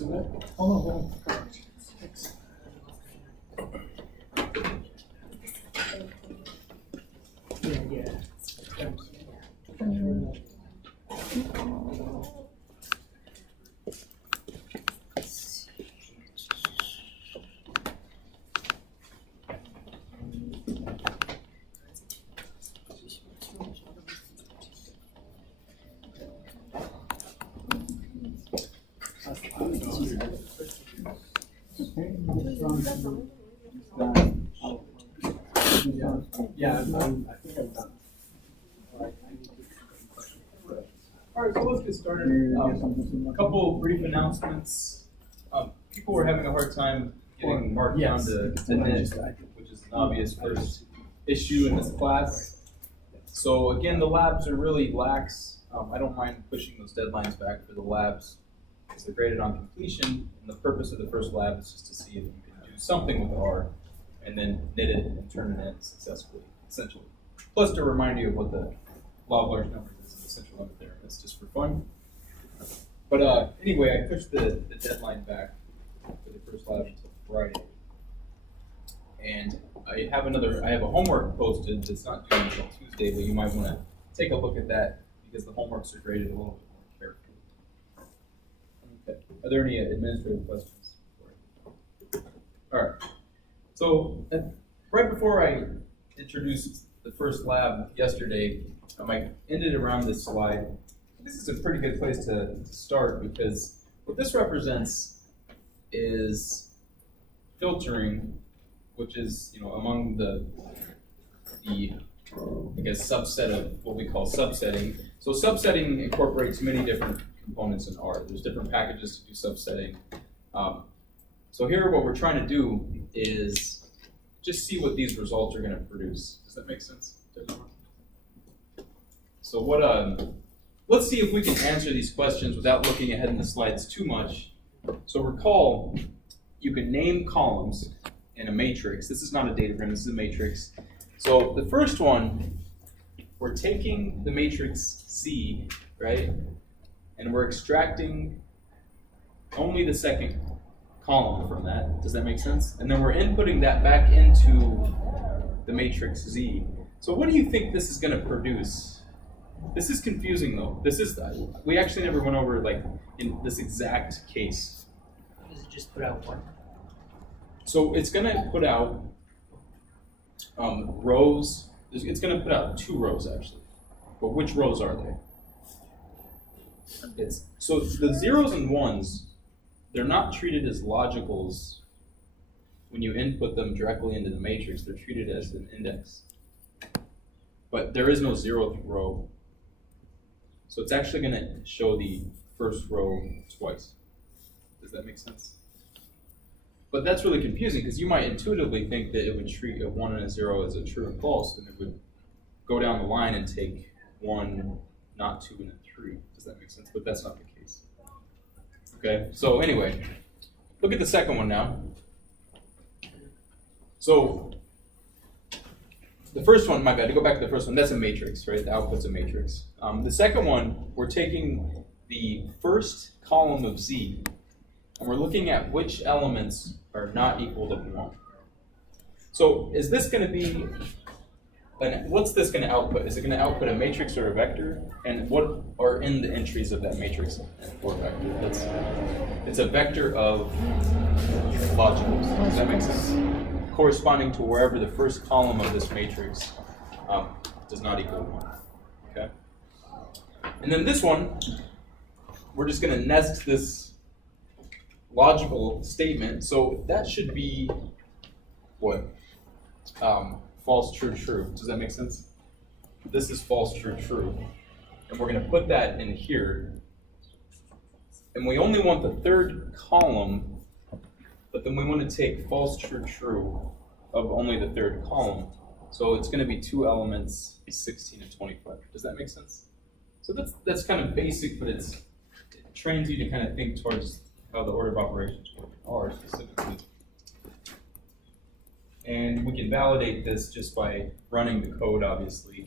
Hold on. Yeah, I think I'm done. All right, so let's get started. A couple brief announcements. People were having a hard time getting marked down to attendance, which is an obvious first issue in this class. So again, the labs are really lax. I don't mind pushing those deadlines back for the labs because they're graded on completion. And the purpose of the first lab is just to see if you can do something with R and then knit it and turn it in successfully, essentially. Plus to remind you of what the law of large numbers is in the central limit theorem. It's just for fun. But anyway, I pushed the deadline back for the first lab until Friday. And I have a homework posted that's not due until Tuesday, but you might want to take a look at that because the homeworks are graded a little bit more carefully. Okay. Are there any administrative questions? All right. So right before I introduced the first lab yesterday, I ended around this slide. This is a pretty good place to start because what this represents is filtering, which is among the I guess subset of what we call subsetting. So subsetting incorporates many different components in R. There's different packages to do subsetting. So here what we're trying to do is just see what these results are going to produce. Does that make sense to everyone? So let's see if we can answer these questions without looking ahead in the slides too much. So recall, you can name columns in a matrix. This is not a data frame, this is a matrix. So the first one, we're taking the matrix C, right? And we're extracting only the second column from that. Does that make sense? And then we're inputting that back into the matrix Z. So what do you think this is going to produce? This is confusing though. We actually never went over in this exact case. Does it just put out one? So it's going to put out rows. It's going to put out two rows actually. But which rows are they? So the zeros and ones, they're not treated as logicals when you input them directly into the matrix. They're treated as an index. But there is no 0th row. So it's actually going to show the first row twice. Does that make sense? But that's really confusing because you might intuitively think that it would treat a 1 and a 0 as a true and false, and it would go down the line and take 1, not 2, and a 3. Does that make sense? But that's not the case. Okay, so anyway, look at the second one now. So the first one, my bad, to go back to the first one, that's a matrix, right? The output's a matrix. The second one, we're taking the first column of Z, and we're looking at which elements are not equal to 1. So is this going to be, what's this going to output? Is it going to output a matrix or a vector? And what are in the entries of that matrix or vector? It's a vector of logicals. Does that make sense? Corresponding to wherever the first column of this matrix does not equal 1. Okay? And then this one, we're just going to nest this logical statement. So that should be what? False, true, true. Does that make sense? This is false, true, true. And we're going to put that in here. And we only want the third column, but then we want to take false, true, true of only the third column. So it's going to be 2 elements, 16 and 25. Does that make sense? So that's kind of basic, but it trains you to kind of think towards how the order of operations are specifically. And we can validate this just by running the code, obviously.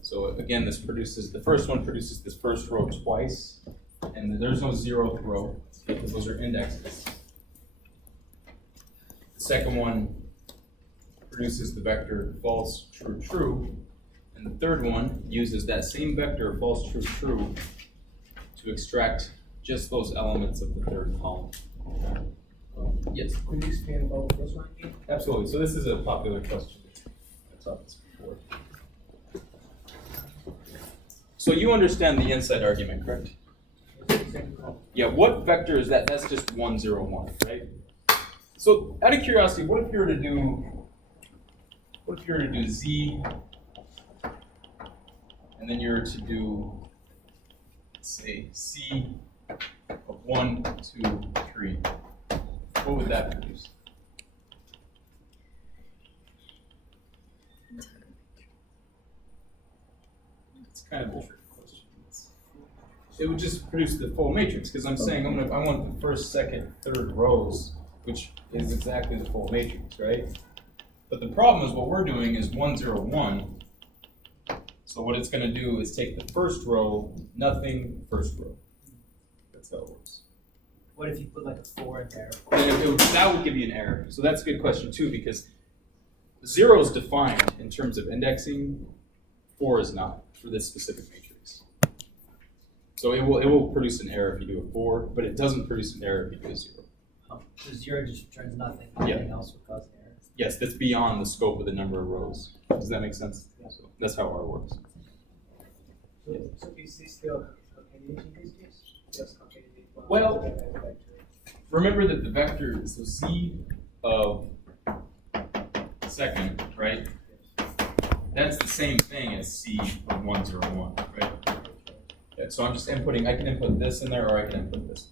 So again, the first one produces this first row twice, and there's no 0th row because those are indexes. The second one produces the vector false, true, true, and the third one uses that same vector false, true, true to extract just those elements of the third column. Yes? Could you explain about this one again? Absolutely. So this is a popular question. I taught this before. So you understand the inside argument, correct? Yeah, what vector is that? That's just 1, 0, 1, right? So out of curiosity, what if you were to do Z, and then you were to do, let's say, C of 1, 2, 3. What would that produce? It's kind of a trick question. It would just produce the full matrix because I'm saying I want the first, second, third rows, which is exactly the full matrix, right? But the problem is what we're doing is 1, 0, 1. So what it's going to do is take the first row, nothing, first row. That's how it works. What if you put like a 4 in there? And that would give you an error. So that's a good question too, because 0 is defined in terms of indexing, 4 is not for this specific matrix. So it will produce an error if you do a 4, but it doesn't produce an error if you do a 0. So 0 just returns nothing. Yeah. Anything else would cause an error. Yes, that's beyond the scope of the number of rows. Does that make sense? Yeah. So that's how R works. So is this still concatenating these days? Just concatenating one Well, vector? Remember that the vector, so C of second, right? That's the same thing as C of 1, 0, 1, right? Yeah, so I'm just inputting, I can input this in there or I can input this.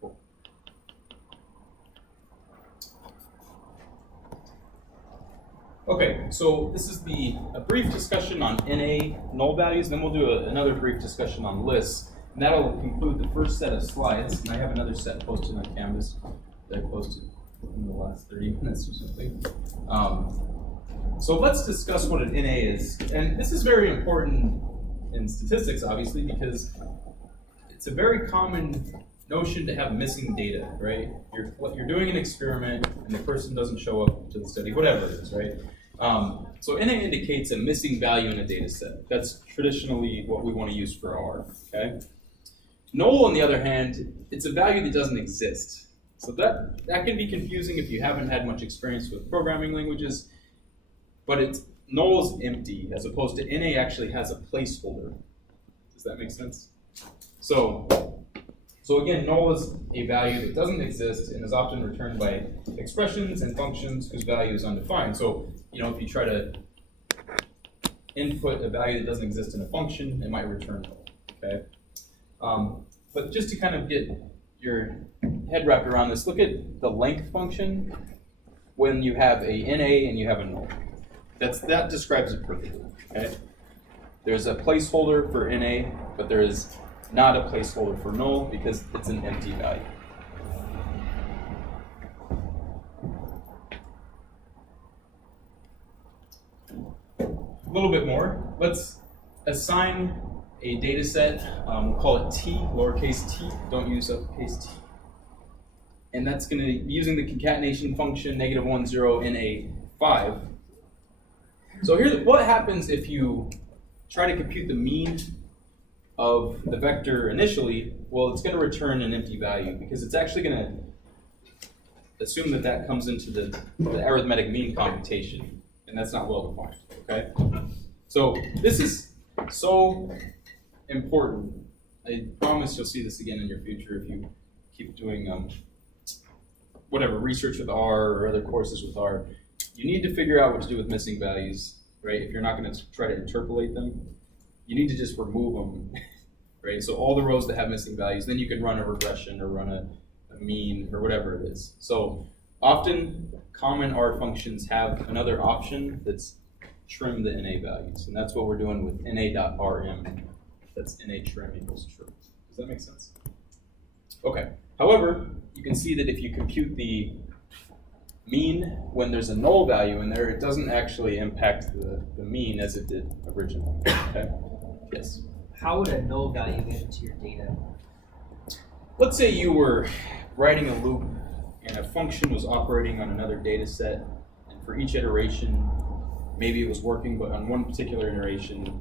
Cool. Okay, so this is a brief discussion on NA null values, then we'll do another brief discussion on lists, and that'll conclude the first set of slides, and I have another set posted on Canvas that I posted in the last 30 minutes or something. So let's discuss what an NA is, and this is very important in statistics, obviously, because it's a very common notion to have missing data, right? You're doing an experiment, and the person doesn't show up to the study, whatever it is, right? So NA indicates a missing value in a data set. That's traditionally what we want to use for R, okay? Null, on the other hand, it's a value that doesn't exist. So that can be confusing if you haven't had much experience with programming languages, but null is empty, as opposed to NA actually has a placeholder. Does that make sense? So again, null is a value that doesn't exist and is often returned by expressions and functions whose value is undefined. So, if you try to input a value that doesn't exist in a function, it might return null, okay? But just to kind of get your head wrapped around this, look at the length function when you have a NA and you have a null. That describes it perfectly, okay? There's a placeholder for NA, but there is not a placeholder for null because it's an empty value. A little bit more. Let's assign a data set. We'll call it T, lowercase t. Don't use uppercase T. And that's going to be using the concatenation function -1, 0, NA 5. So here's what happens if you try to compute the mean of the vector initially. Well, it's going to return an empty value because it's actually going to assume that comes into the arithmetic mean computation, and that's not well defined, okay? So this is so important. I promise you'll see this again in your future if you keep doing whatever research with R or other courses with R. You need to figure out what to do with missing values, right? If you're not going to try to interpolate them, you need to just remove them, right? So all the rows that have missing values, then you can run a regression or run a mean or whatever it is. So often common R functions have another option that's trim the NA values, and that's what we're doing with na.rm. That's NA trim equals true. Does that make sense? Okay. However, you can see that if you compute the mean, when there's a null value in there, it doesn't actually impact the mean as it did originally. Okay? Yes. How would a null value get into your data? Let's say you were writing a loop and a function was operating on another data set, and for each iteration, maybe it was working, but on one particular iteration,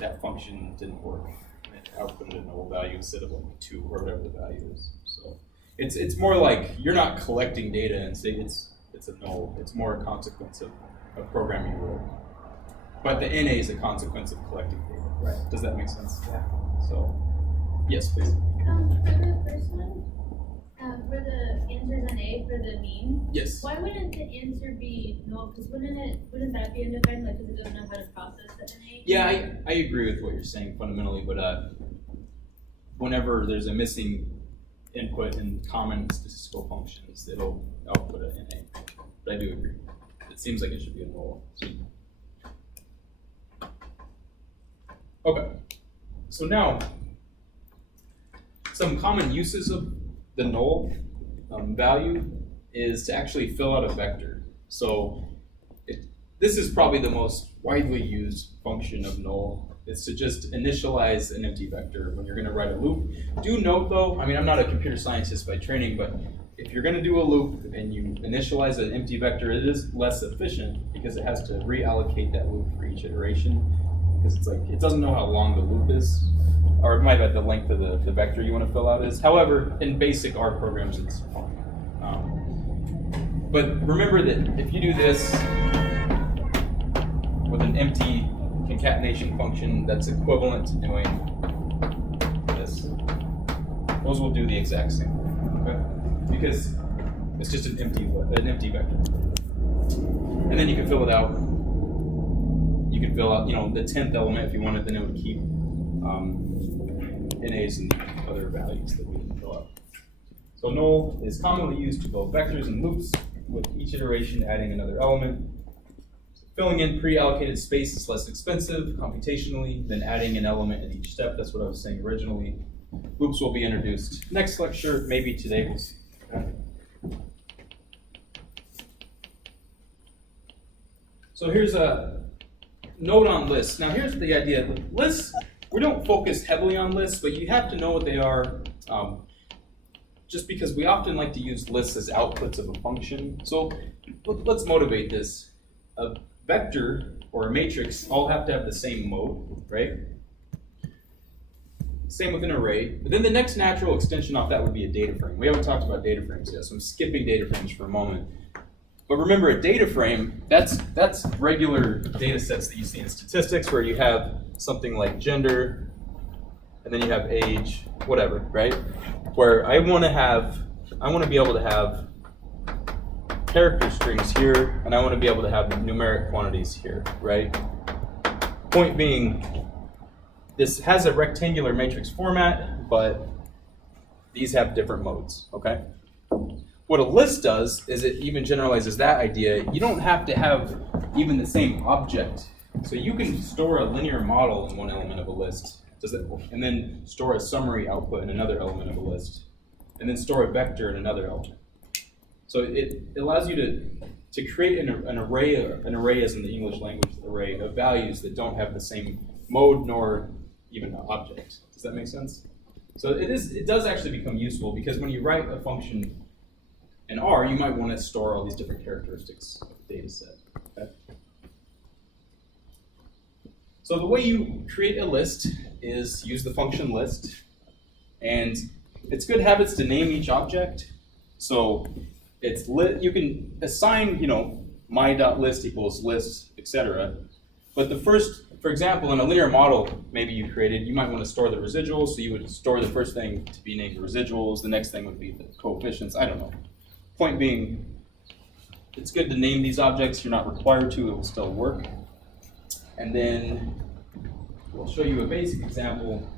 that function didn't work. And it outputted a null value instead of like 2 or whatever the value is. So it's more like you're not collecting data and say it's a null. It's more a consequence of a program you wrote. But the NA is a consequence of collecting data. Right. Does that make sense? Yeah. So, yes, please. For the first one, for the answers NA for the mean, Yes. why wouldn't the answer be null? Because wouldn't that be undefined? Like, because it doesn't know how to process the NA? Yeah, I agree with what you're saying fundamentally, but whenever there's a missing input in common statistical functions, it'll output an NA. But I do agree. It seems like it should be a null. Okay, so now some common uses of the null value is to actually fill out a vector. So this is probably the most widely used function of null. It's to just initialize an empty vector when you're going to write a loop. Do note though, I mean, I'm not a computer scientist by training, but if you're going to do a loop and you initialize an empty vector, it is less efficient because it has to reallocate that loop for each iteration. Because it's like, it doesn't know how long the loop is, or it might have the length of the vector you want to fill out is. However, in basic R programs, it's fine. But remember that if you do this with an empty concatenation function that's equivalent to doing this, those will do the exact same thing, okay? Because it's just an empty vector. And then you can fill it out. You can fill out, the 10th element if you wanted, then it would keep NAs and other values that we can fill out. So null is commonly used to build vectors and loops, with each iteration adding another element. Filling in pre-allocated space is less expensive computationally than adding an element at each step. That's what I was saying originally. Loops will be introduced next lecture, maybe today we'll see. So here's a note on lists. Now here's the idea. Lists, we don't focus heavily on lists, but you have to know what they are. Just because we often like to use lists as outputs of a function. So let's motivate this. A vector or a matrix all have to have the same mode, right? Same with an array. But then the next natural extension off that would be a data frame. We haven't talked about data frames yet, so I'm skipping data frames for a moment. But remember, a data frame, that's regular data sets that you see in statistics where you have something like gender, and then you have age, whatever, right? Where I want to be able to have character strings here, and I want to be able to have numeric quantities here, right? Point being, this has a rectangular matrix format, but these have different modes, okay? What a list does is it even generalizes that idea. You don't have to have even the same object. So you can store a linear model in one element of a list, and then store a summary output in another element of a list, and then store a vector in another element. So it allows you to create an array as in the English language array of values that don't have the same mode nor even an object. Does that make sense? So it does actually become useful because when you write a function in R, you might want to store all these different characteristics of the data set. Okay? So the way you create a list is use the function list, and it's good habits to name each object. So it's you can assign, my.list equals list, etc. But the first, for example, in a linear model maybe you created, you might want to store the residuals, so you would store the first thing to be named the residuals, the next thing would be the coefficients, I don't know. Point being, it's good to name these objects. You're not required to, it will still work. And then we'll show you a basic example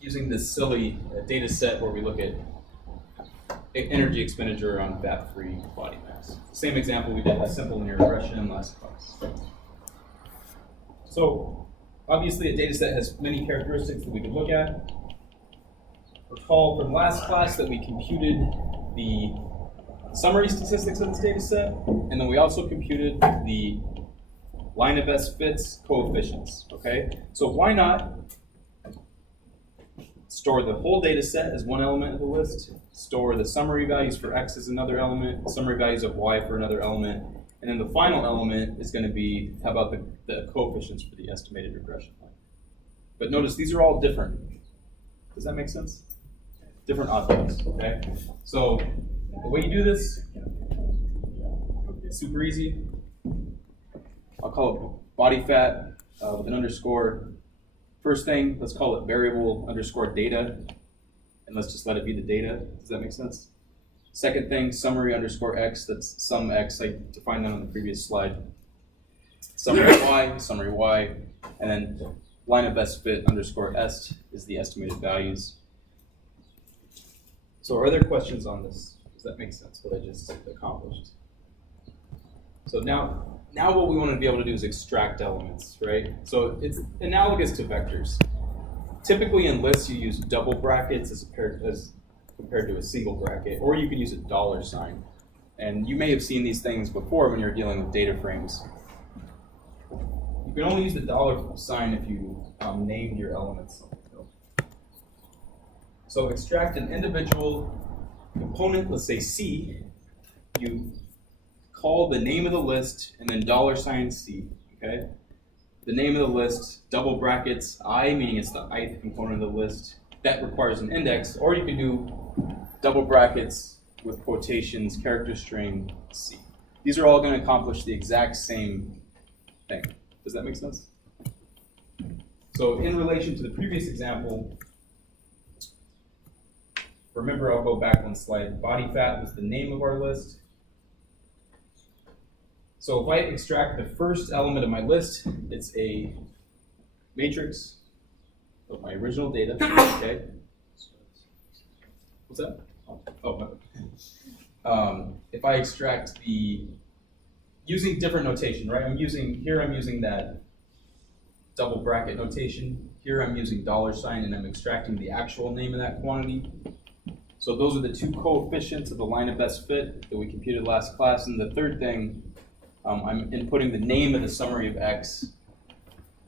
using this silly data set where we look at energy expenditure on fat-free body mass. Same example we did with simple linear regression last class. So obviously a data set has many characteristics that we could look at. Recall from last class that we computed the summary statistics of this data set, and then we also computed the line of best fits coefficients, okay? So why not store the whole data set as one element of the list, store the summary values for X as another element, summary values of Y for another element, and then the final element is going to be, how about the coefficients for the estimated regression line. But notice these are all different. Does that make sense? Different objects, okay? So the way you do this, it's super easy. I'll call it body fat with an underscore. First thing, let's call it variable underscore data, and let's just let it be the data. Does that make sense? Second thing, summary underscore X, that's sum X. I defined that on the previous slide. Summary Y, and then line of best fit underscore est is the estimated values. So are there questions on this? Does that make sense, what I just accomplished? So now what we want to be able to do is extract elements, right? So it's analogous to vectors. Typically in lists you use double brackets as compared to a single bracket, or you could use a $sign. And you may have seen these things before when you're dealing with data frames. You can only use the $sign if you named your elements. So extract an individual component, let's say C. You call the name of the list and then $sign C, okay? The name of the list, double brackets, I, meaning it's the ith component of the list. That requires an index, or you can do double brackets with quotations, character string C. These are all going to accomplish the exact same thing. Does that make sense? So in relation to the previous example, remember, I'll go back one slide. Body fat was the name of our list. So if I extract the first element of my list, it's a matrix of my original data, okay? What's that? If I extract using different notation, right? I'm using that double bracket notation. Here I'm using $sign and I'm extracting the actual name of that quantity. So those are the two coefficients of the line of best fit that we computed last class. And the third thing, I'm inputting the name of the summary of X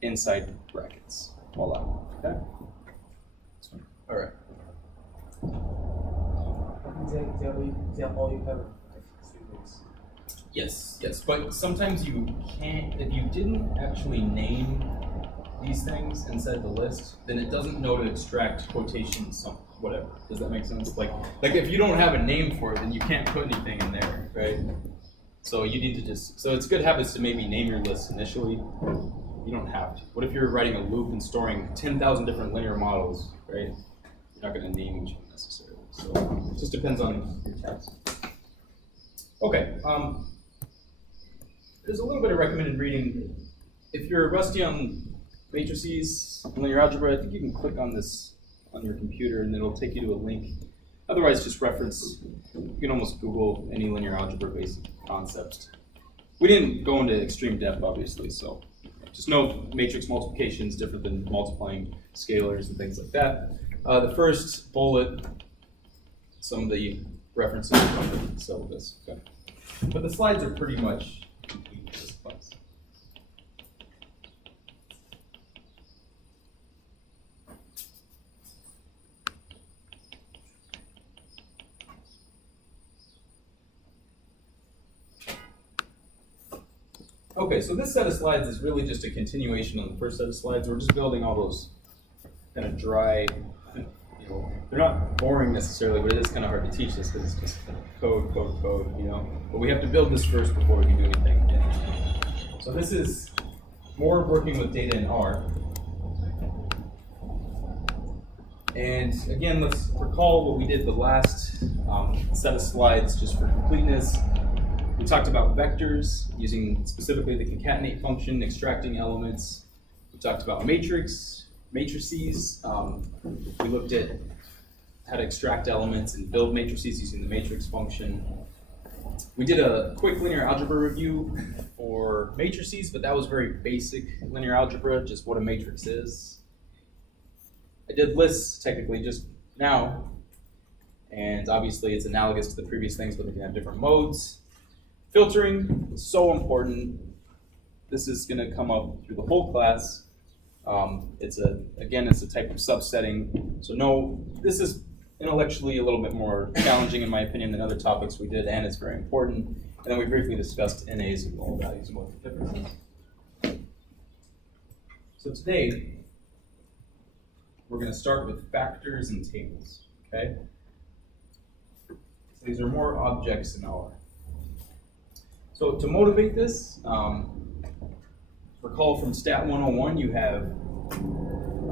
inside brackets. Voila. Okay? All right. They're all you have students. Yes, but sometimes you can't, if you didn't actually name these things inside the list, then it doesn't know to extract quotations, whatever. Does that make sense? Like if you don't have a name for it, then you can't put anything in there, right? So you need to so it's good habits to maybe name your list initially. You don't have to. What if you're writing a loop and storing 10,000 different linear models, right? You're not going to name each one necessarily. So it just depends on your task. Okay. There's a little bit of recommended reading. If you're rusty on matrices and linear algebra, I think you can click on this on your computer and it'll take you to a link. Otherwise, just reference. You can almost Google any linear algebra basic concepts. We didn't go into extreme depth, obviously, so just know matrix multiplication is different than multiplying scalars and things like that. The first bullet, some of the references from the syllabus. Okay. But the slides are pretty much complete for this class. Okay, so this set of slides is really just a continuation on the first set of slides. We're just building all those kind of dry, they're not boring necessarily, but it is kind of hard to teach this because it's just code, But we have to build this first before we can do anything. So this is more working with data in R. And again, let's recall what we did the last set of slides just for completeness. We talked about vectors, using specifically the concatenate function, extracting elements. We talked about matrices. We looked at how to extract elements and build matrices using the matrix function. We did a quick linear algebra review for matrices, but that was very basic linear algebra, just what a matrix is. I did lists technically just now, And obviously it's analogous to the previous things, but they can have different modes. Filtering is so important. This is going to come up through the whole class. It's a type of subsetting. So no, this is intellectually a little bit more challenging in my opinion than other topics we did, and it's very important. And then we briefly discussed NAs and null values and what the difference is. So today, we're going to start with factors and tables, okay? So these are more objects in R. So to motivate this, recall from Stat 101, you have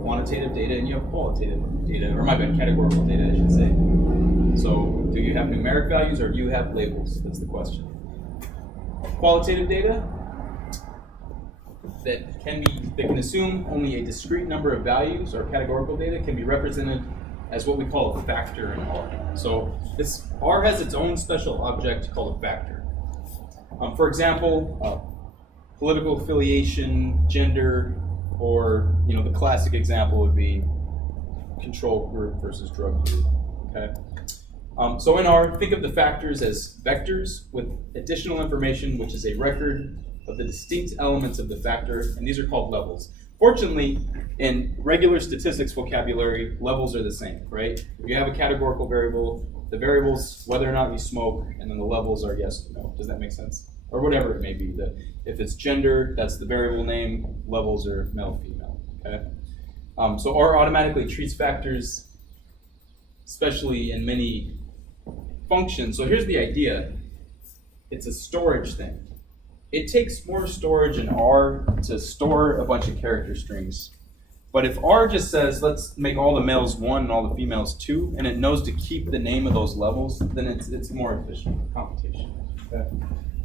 quantitative data and you have qualitative data, or my bad, categorical data, I should say. So do you have numeric values or do you have labels? That's the question. Qualitative data that can assume only a discrete number of values, or categorical data can be represented as what we call a factor in R. So R has its own special object called a factor. For example, political affiliation, gender, or the classic example would be control group versus drug group. Okay. So in R, think of the factors as vectors with additional information, which is a record of the distinct elements of the factor, and these are called levels. Fortunately, in regular statistics vocabulary, levels are the same, right? If you have a categorical variable, the variables, whether or not you smoke, and then the levels are yes or no. Does that make sense? Or whatever it may be. If it's gender, that's the variable name, levels are male, female, okay? So R automatically treats factors, especially in many functions. So here's the idea. It's a storage thing. It takes more storage in R to store a bunch of character strings. But if R just says, let's make all the males 1 and all the females 2, and it knows to keep the name of those levels, then it's more efficient computation. Okay?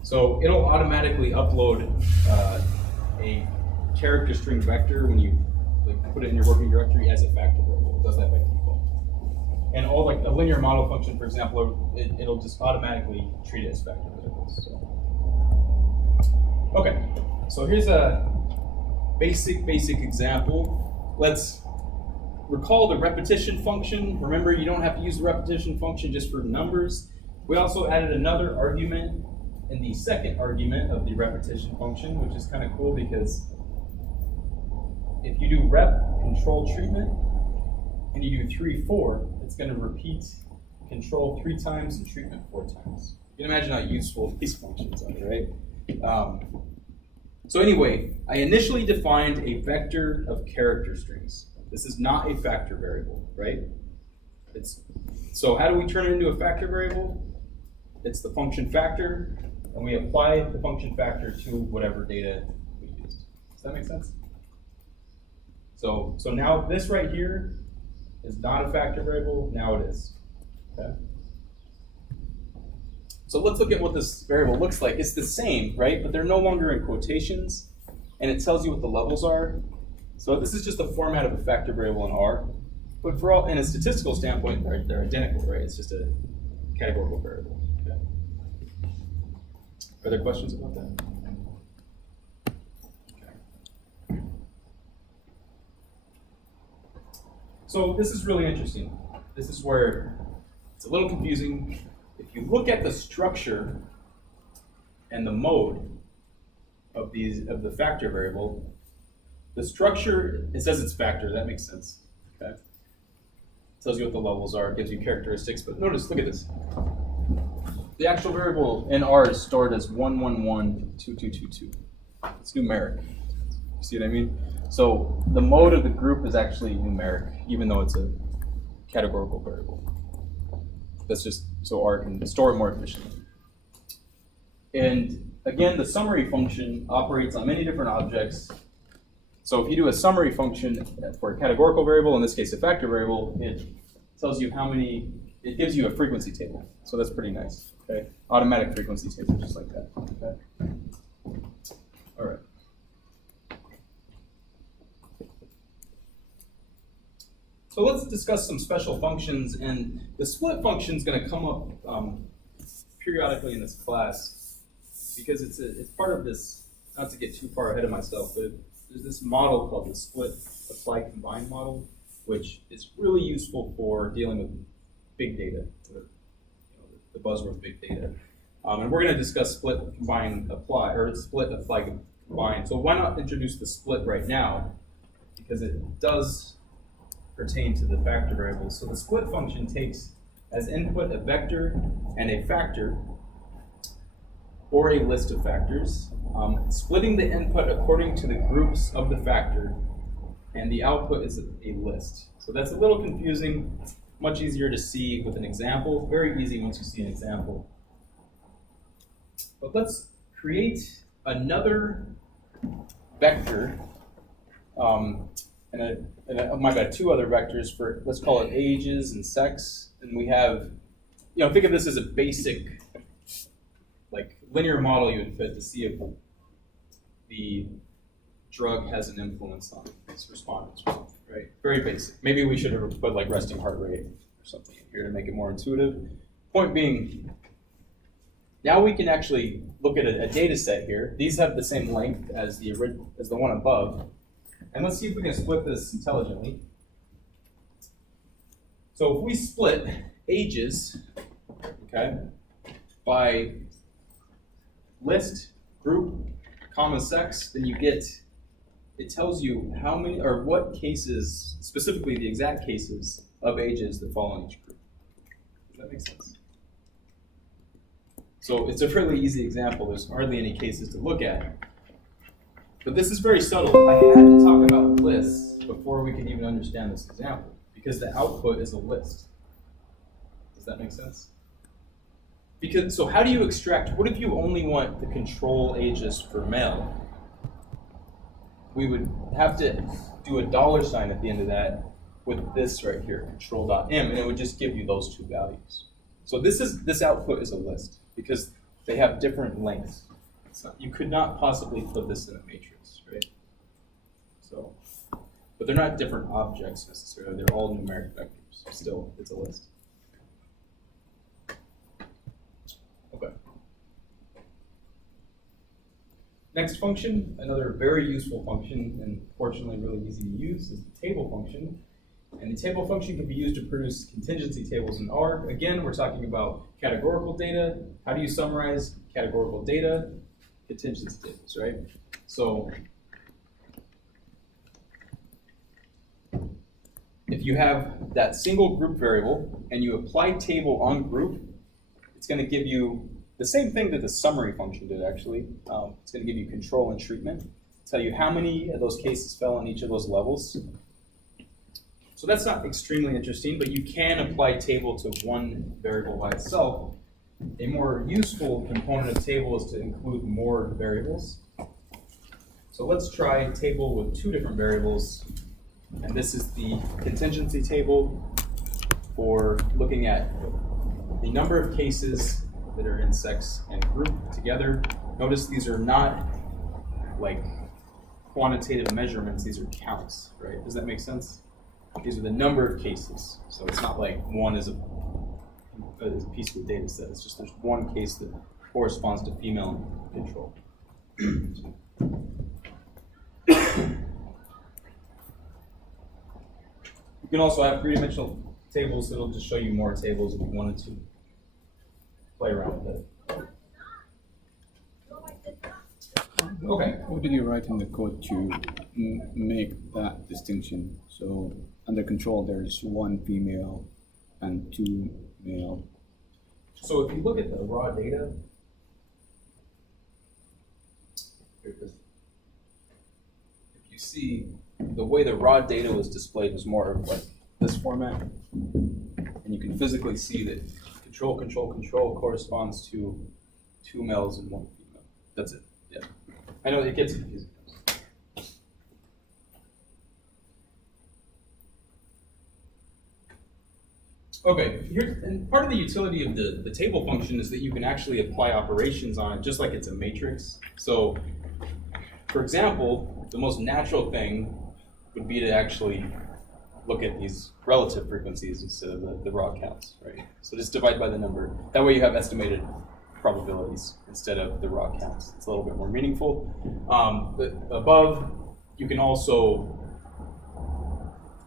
So it'll automatically upload a character string vector when you put it in your working directory as a factor variable. It does that by default. And all a linear model function, for example, it'll just automatically treat it as factor variables. So. Okay, so here's a basic example. Let's recall the repetition function. Remember, you don't have to use the repetition function just for numbers. We also added another argument in the second argument of the repetition function, which is kind of cool because if you do rep control treatment and you do 3, 4, it's going to repeat control 3 times and treatment 4 times. You can imagine how useful these functions are, right? So anyway, I initially defined a vector of character strings. This is not a factor variable, right? So how do we turn it into a factor variable? It's the function factor, and we apply the function factor to whatever data we used. Does that make sense? So now this right here is not a factor variable, now it is, okay? So let's look at what this variable looks like. It's the same, right? But they're no longer in quotations, and it tells you what the levels are. So this is just the format of a factor variable in R. But in a statistical standpoint, they're identical, right? It's just a categorical variable. Okay. Are there questions about that? Okay. So this is really interesting. This is where it's a little confusing. If you look at the structure and the mode of the factor variable, the structure, it says it's factor, that makes sense. Okay. It tells you what the levels are, it gives you characteristics, but notice, look at this. The actual variable in R is stored as 1112222. It's numeric. You see what I mean? So the mode of the group is actually numeric, even though it's a categorical variable. That's just so R can store it more efficiently. And again, the summary function operates on many different objects. So if you do a summary function for a categorical variable, in this case a factor variable, it tells you how many, it gives you a frequency table. So that's pretty nice, okay? Automatic frequency table, just like that, okay? All right. So let's discuss some special functions, and the split function is going to come up periodically in this class because it's part of this, not to get too far ahead of myself, but there's this model called the split apply combine model, which is really useful for dealing with big data, the buzzword big data. And we're going to discuss split, combine, apply, or split, apply, combine. So why not introduce the split right now? Because it does pertain to the factor variables. So the split function takes as input a vector and a factor, or a list of factors, splitting the input according to the groups of the factor, and the output is a list. So that's a little confusing, much easier to see with an example. Very easy once you see an example. But let's create another vector, my bad, two other vectors for, let's call it ages and sex. And we have, think of this as a basic, like, linear model you would fit to see if the drug has an influence on its respondents, right? Very basic. Maybe we should have put like resting heart rate or something in here to make it more intuitive. Point being, now we can actually look at a data set here. These have the same length as the one above. And let's see if we can split this intelligently. So if we split ages, okay, by list, group, comma, sex, then you get, it tells you how many, or what cases, specifically the exact cases of ages that fall in each group. Does that make sense? So it's a fairly easy example. There's hardly any cases to look at. But this is very subtle. I had to talk about lists before we could even understand this example, because the output is a list. Does that make sense? Because, so how do you extract, what if you only want the control ages for male? We would have to do a $ at the end of that with this right here, control.m, and it would just give you those two values. So this output is a list because they have different lengths. You could not possibly put this in a matrix, right? So, but they're not different objects necessarily. They're all numeric vectors. Still, it's a list. Okay. Next function, another very useful function, and fortunately really easy to use, is the table function. And the table function can be used to produce contingency tables in R. Again, we're talking about categorical data. How do you summarize categorical data? Contingency tables, right? So if you have that single group variable and you apply table on group, it's going to give you the same thing that the summary function did, actually. It's going to give you control and treatment, tell you how many of those cases fell on each of those levels. So that's not extremely interesting, but you can apply table to one variable by itself. A more useful component of table is to include more variables. So let's try table with two different variables. And this is the contingency table for looking at the number of cases that are in sex and group together. Notice these are not like quantitative measurements, these are counts, right? Does that make sense? These are the number of cases. So it's not like one is a piece of the data set. It's just there's one case that corresponds to female control. You can also have three-dimensional tables that'll just show you more tables if you wanted to play around with it. Okay. What did you write in the code to make that distinction? So under control, there's one female and two male. So if you look at the raw data, if you see the way the raw data was displayed was more of like this format, and you can physically see that control, control, control corresponds to two males and one female. That's it. Yeah. I know it gets confusing. Okay, and part of the utility of the table function is that you can actually apply operations on it just like it's a matrix. So, for example, the most natural thing would be to actually look at these relative frequencies instead of the raw counts, right? So just divide by the number. That way you have estimated probabilities instead of the raw counts. It's a little bit more meaningful. But above, you can also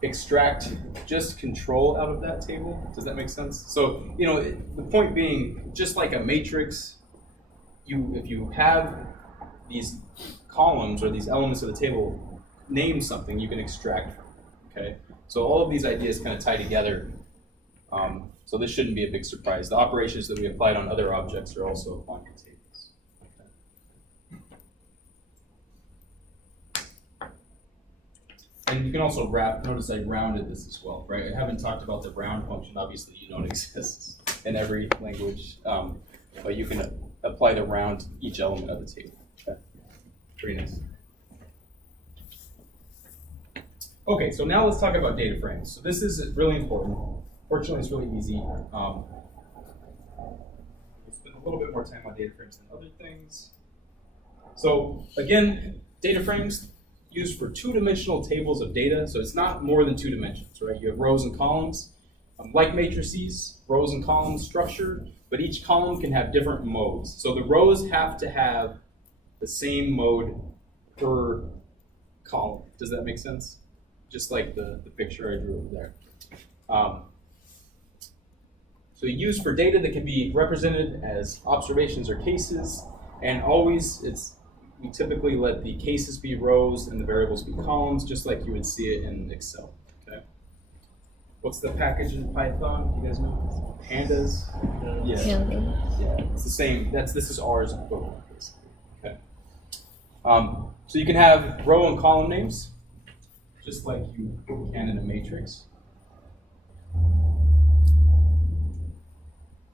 extract just control out of that table. Does that make sense? So, the point being, just like a matrix, if you have these columns or these elements of the table, name something you can extract from it, okay? So all of these ideas kind of tie together. So this shouldn't be a big surprise. The operations that we applied on other objects are also applied to tables. Okay. And you can also notice I rounded this as well, right? I haven't talked about the round function. Obviously, you know it exists in every language, but you can apply the round to each element of the table. Okay. Very nice. Okay, so now let's talk about data frames. So this is really important. Fortunately, it's really easy. We'll spend a little bit more time on data frames than other things. So again, data frames used for two-dimensional tables of data. So it's not more than 2 dimensions, right? You have rows and columns. Like matrices, rows and columns structure, but each column can have different modes. So the rows have to have the same mode per column. Does that make sense? Just like the picture I drew over there. So used for data that can be represented as observations or cases, and always we typically let the cases be rows and the variables be columns, just like you would see it in Excel. Okay. What's the package in Python? You guys know? Pandas. Yeah. Yeah. It's the same. This is R's equivalent. Okay. So you can have row and column names, just like you can in a matrix.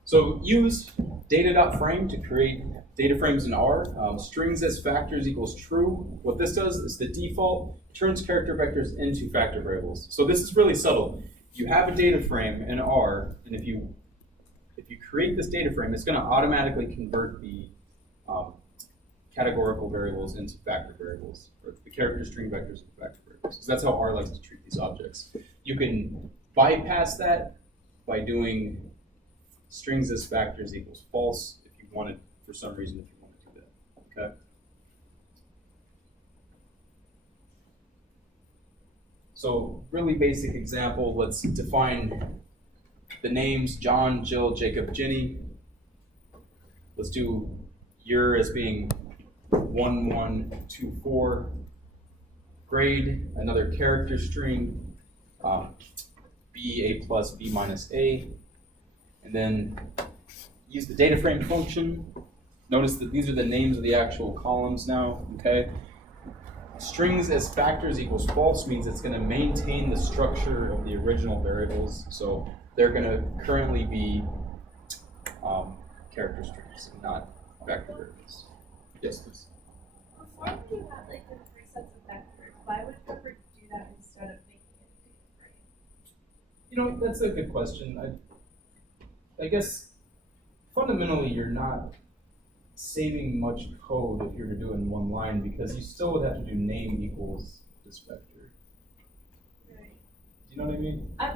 So use data.frame to create data frames in R. Strings as factors equals true. What this does is the default turns character vectors into factor variables. So this is really subtle. You have a data frame in R, and if you create this data frame, it's going to automatically convert the categorical variables into factor variables, or the character string vectors into factor variables. So that's how R likes to treat these objects. You can bypass that by doing strings as factors equals false if you wanted, for some reason, if you want to do that, okay? So really basic example, let's define the names John, Jill, Jacob, Jenny. Let's do year as being 1124. Grade, another character string, B, A plus, B minus A. And then use the data frame function. Notice that these are the names of the actual columns now, okay? Strings as factors equals false means it's going to maintain the structure of the original variables. So they're going to currently be character strings, not factor variables. Yes, please. Before you had like the 3 sets of vectors, why would you ever do that instead of making it a data frame? That's a good question. I guess fundamentally you're not saving much code if you're doing one line because you still would have to do name equals this vector. Right. Do you know what I mean? I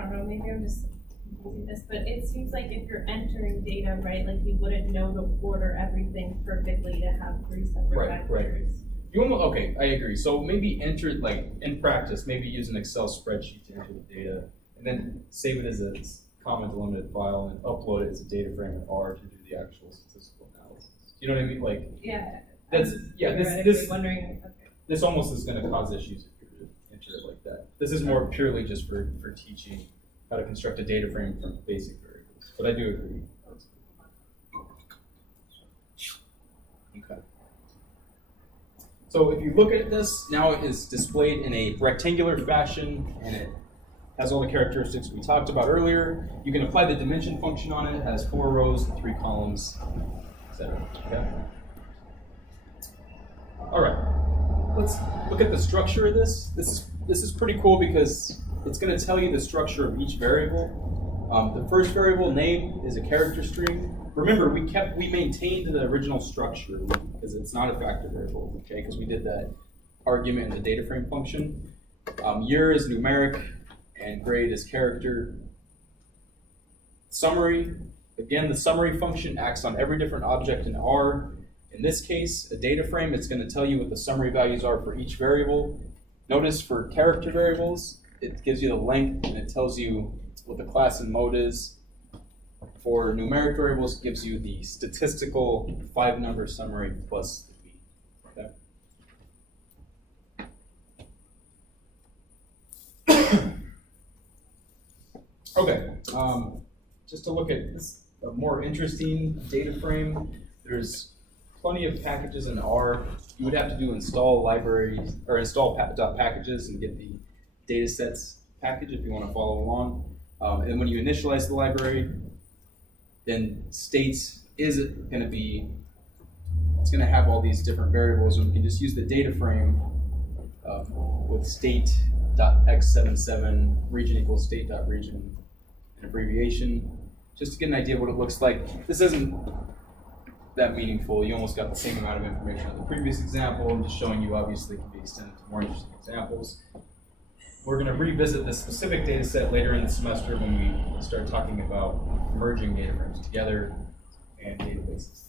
don't know, maybe I'm just confusing this, but it seems like if you're entering data, right, like you wouldn't know to order everything perfectly to have 3 separate vectors. Right. Okay, I agree. So maybe enter, like in practice, maybe use an Excel spreadsheet to enter the data, and then save it as a comment delimited file and upload it as a data frame in R to do the actual statistical analysis. You know what I mean? Like this wondering. Okay. This almost is going to cause issues if you were to enter it like that. This is more purely just for teaching how to construct a data frame from basic variables. But I do agree. Okay. So if you look at this, now it is displayed in a rectangular fashion, and it has all the characteristics we talked about earlier. You can apply the dimension function on it. It has 4 rows and 3 columns, etc. Okay. All right. Let's look at the structure of this. This is pretty cool because it's going to tell you the structure of each variable. The first variable name is a character string. Remember, we maintained the original structure because it's not a factor variable, okay? Because we did that argument in the data frame function. Year is numeric, and grade is character. Summary, again, the summary function acts on every different object in R. In this case, a data frame, it's going to tell you what the summary values are for each variable. Notice for character variables, it gives you the length and it tells you what the class and mode is. For numeric variables, it gives you the statistical 5-number summary plus the b. Okay. Okay. Just to look at this, a more interesting data frame, there's plenty of packages in R. You would have to do install libraries or install packages and get the datasets package if you want to follow along. And when you initialize the library, then states is going to be, it's going to have all these different variables, and we can just use the data frame with state.x77 region equals state.region, an abbreviation, just to get an idea of what it looks like. This isn't that meaningful. You almost got the same amount of information on the previous example. I'm just showing you obviously can be extended to more interesting examples. We're going to revisit this specific data set later in the semester when we start talking about merging data frames together and databases.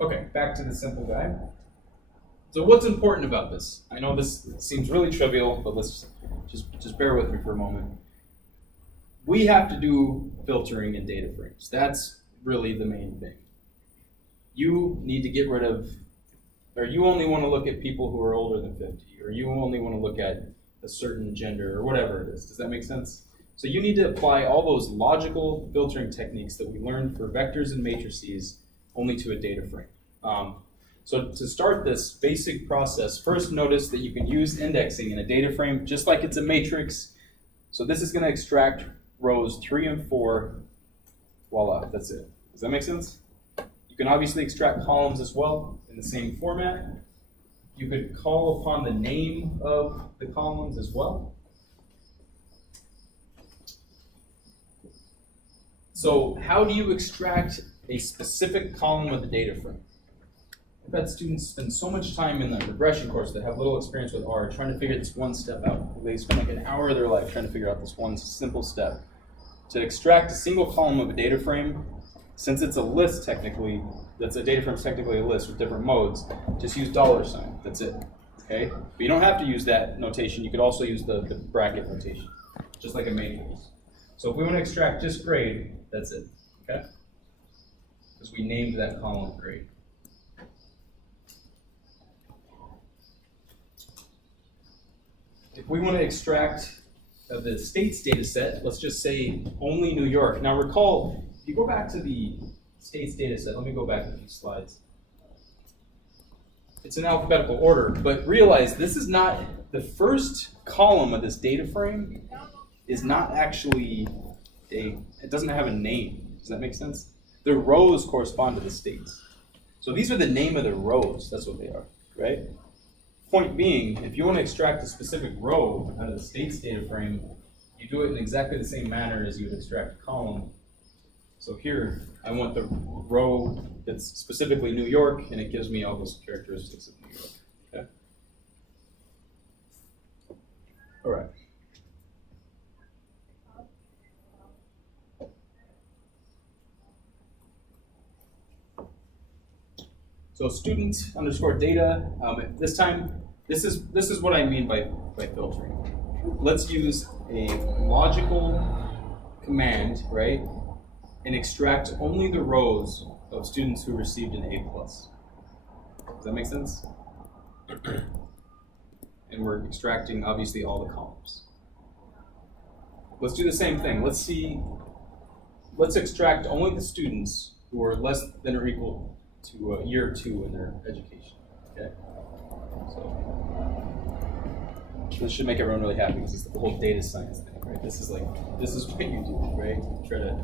Okay, back to the simple guy. So what's important about this? I know this seems really trivial, but let's just bear with me for a moment. We have to do filtering in data frames. That's really the main thing. You need to get rid of, or you only want to look at people who are older than 50, or you only want to look at a certain gender, or whatever it is. Does that make sense? So you need to apply all those logical filtering techniques that we learned for vectors and matrices only to a data frame. So to start this basic process, first notice that you can use indexing in a data frame just like it's a matrix. So this is going to extract rows 3 and 4. Voila, that's it. Does that make sense? You can obviously extract columns as well in the same format. You could call upon the name of the columns as well. So how do you extract a specific column of the data frame? I've had students spend so much time in the regression course that have little experience with R trying to figure this one step out. They spend like an hour of their life trying to figure out this one simple step. To extract a single column of a data frame, since it's a list technically, that's a data frame is technically a list with different modes, just use $. That's it. Okay? But you don't have to use that notation. You could also use the bracket notation, just like a matrix. So if we want to extract just grade, that's it. Okay? Because we named that column grade. If we want to extract the states data set, let's just say only New York. Now recall, if you go back to the states data set, let me go back a few slides. It's in alphabetical order, but realize this is not, the first column of this data frame is not actually it doesn't have a name. Does that make sense? The rows correspond to the states. So these are the name of the rows, that's what they are, right? Point being, if you want to extract a specific row out of the states data frame, you do it in exactly the same manner as you would extract a column. So here, I want the row that's specifically New York, and it gives me all those characteristics of New York. Okay? All right. So student underscore data. This time, this is what I mean by filtering. Let's use a logical command, right, and extract only the rows of students who received an A+. Does that make sense? And we're extracting obviously all the columns. Let's do the same thing. Let's extract only the students who are less than or equal to year 2 in their education. Okay. So this should make everyone really happy because it's the whole data science thing, right? This is what you do, right? You try to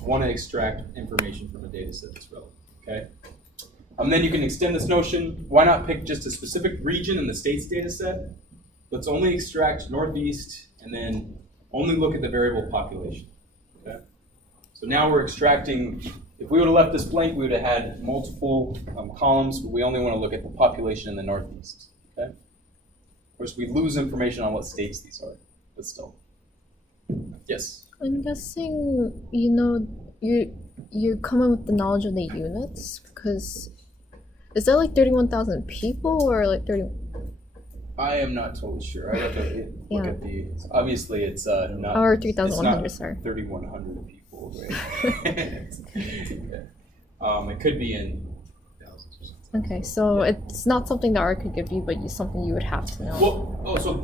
want to extract information from a data set that's relevant. Okay. Then you can extend this notion. Why not pick just a specific region in the states data set? Let's only extract Northeast and then only look at the variable population. Okay. So now we're extracting. If we would have left this blank, we would have had multiple columns, but we only want to look at the population in the Northeast. Okay? Of course, we lose information on what states these are, but still. Yes? I'm guessing, you come up with the knowledge of the units, because Is that like 31,000 people or like 30? I am not totally sure. I have to look Yeah. at the. Obviously, it's not. Or it's 3,100, not sorry. 3,100 people, right? Yeah. It could be in thousands or something. Okay, so it's not something that R could give you, but something you would have to know. Well, so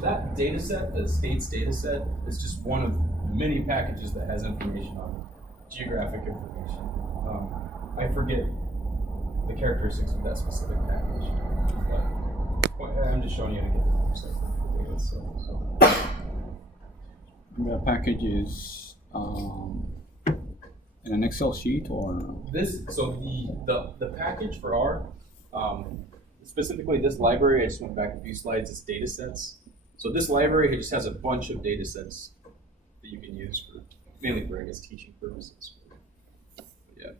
that data set, the state's data set, is just one of many packages that has information on geographic information. I forget the characteristics of that specific package, but I'm just showing you how to get the website for the data set. The package is in an Excel sheet or The package for R, specifically this library, I just went back a few slides, it's data sets. So this library just has a bunch of data sets that you can use for, mainly for, I guess, teaching purposes. But yeah.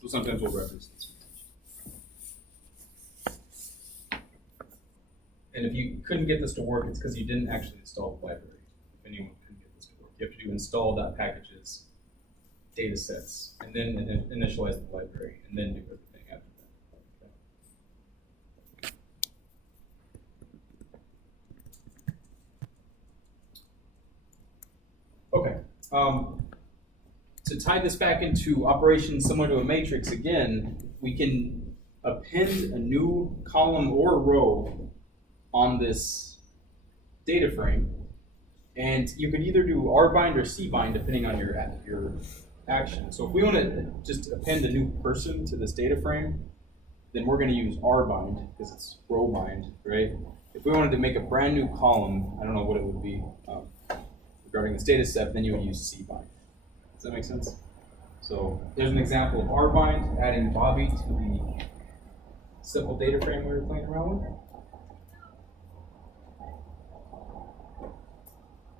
So sometimes we'll reference this. And if you couldn't get this to work, it's because you didn't actually install the library. If anyone couldn't get this to work, you have to do install.packages data sets, and then initialize the library, and then do everything after that. Okay. To tie this back into operations similar to a matrix, again, we can append a new column or row on this data frame, and you could either do R-bind or C-bind depending on your action. So if we want to just append a new person to this data frame, then we're going to use R-bind because it's row bind, right? If we wanted to make a brand new column, I don't know what it would be regarding this data set, then you would use C-bind. Does that make sense? So there's an example of R-bind, adding Bobby to the simple data frame we were playing around with.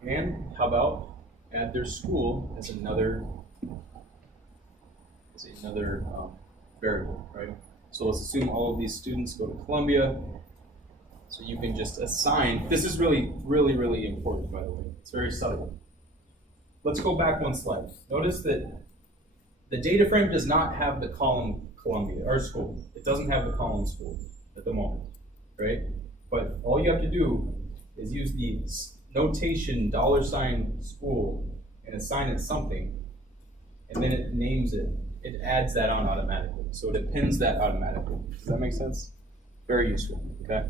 And how about add their school as another variable, right? So let's assume all of these students go to Columbia. So you can just assign, this is really, really, really important, by the way. It's very subtle. Let's go back one slide. Notice that the data frame does not have the column Columbia, or school. It doesn't have the column school at the moment, right? But all you have to do is use the notation $school and assign it something, and then it names it. It adds that on automatically. So it appends that automatically. Does that make sense? Very useful, okay?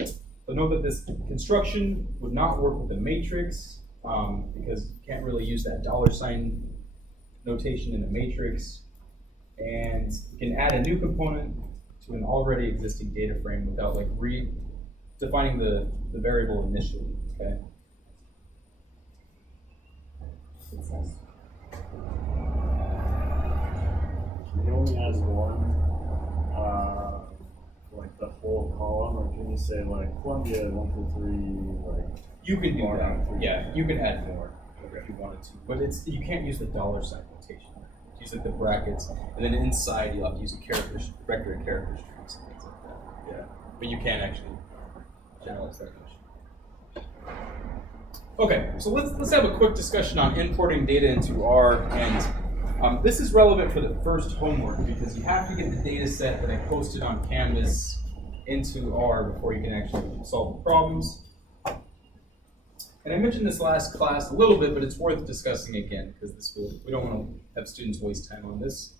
So note that this construction would not work with a matrix because you can't really use that $sign notation in a matrix. And you can add a new component to an already existing data frame without like redefining the variable initially, okay? It only has one, like the whole column, or can you say like Columbia 1, 2, 3, like? You can do one, that. 3, Yeah, you can add more if you wanted to, but you can't use the $sign notation. Use like the brackets, and then inside you'll have to use a vector and character strings and things like that. Yeah, but you can actually generalize that notion. Okay, so let's have a quick discussion on importing data into R, and this is relevant for the first homework because you have to get the data set that I posted on Canvas into R before you can actually solve the problems. And I mentioned this last class a little bit, but it's worth discussing again because we don't want to have students waste time on this,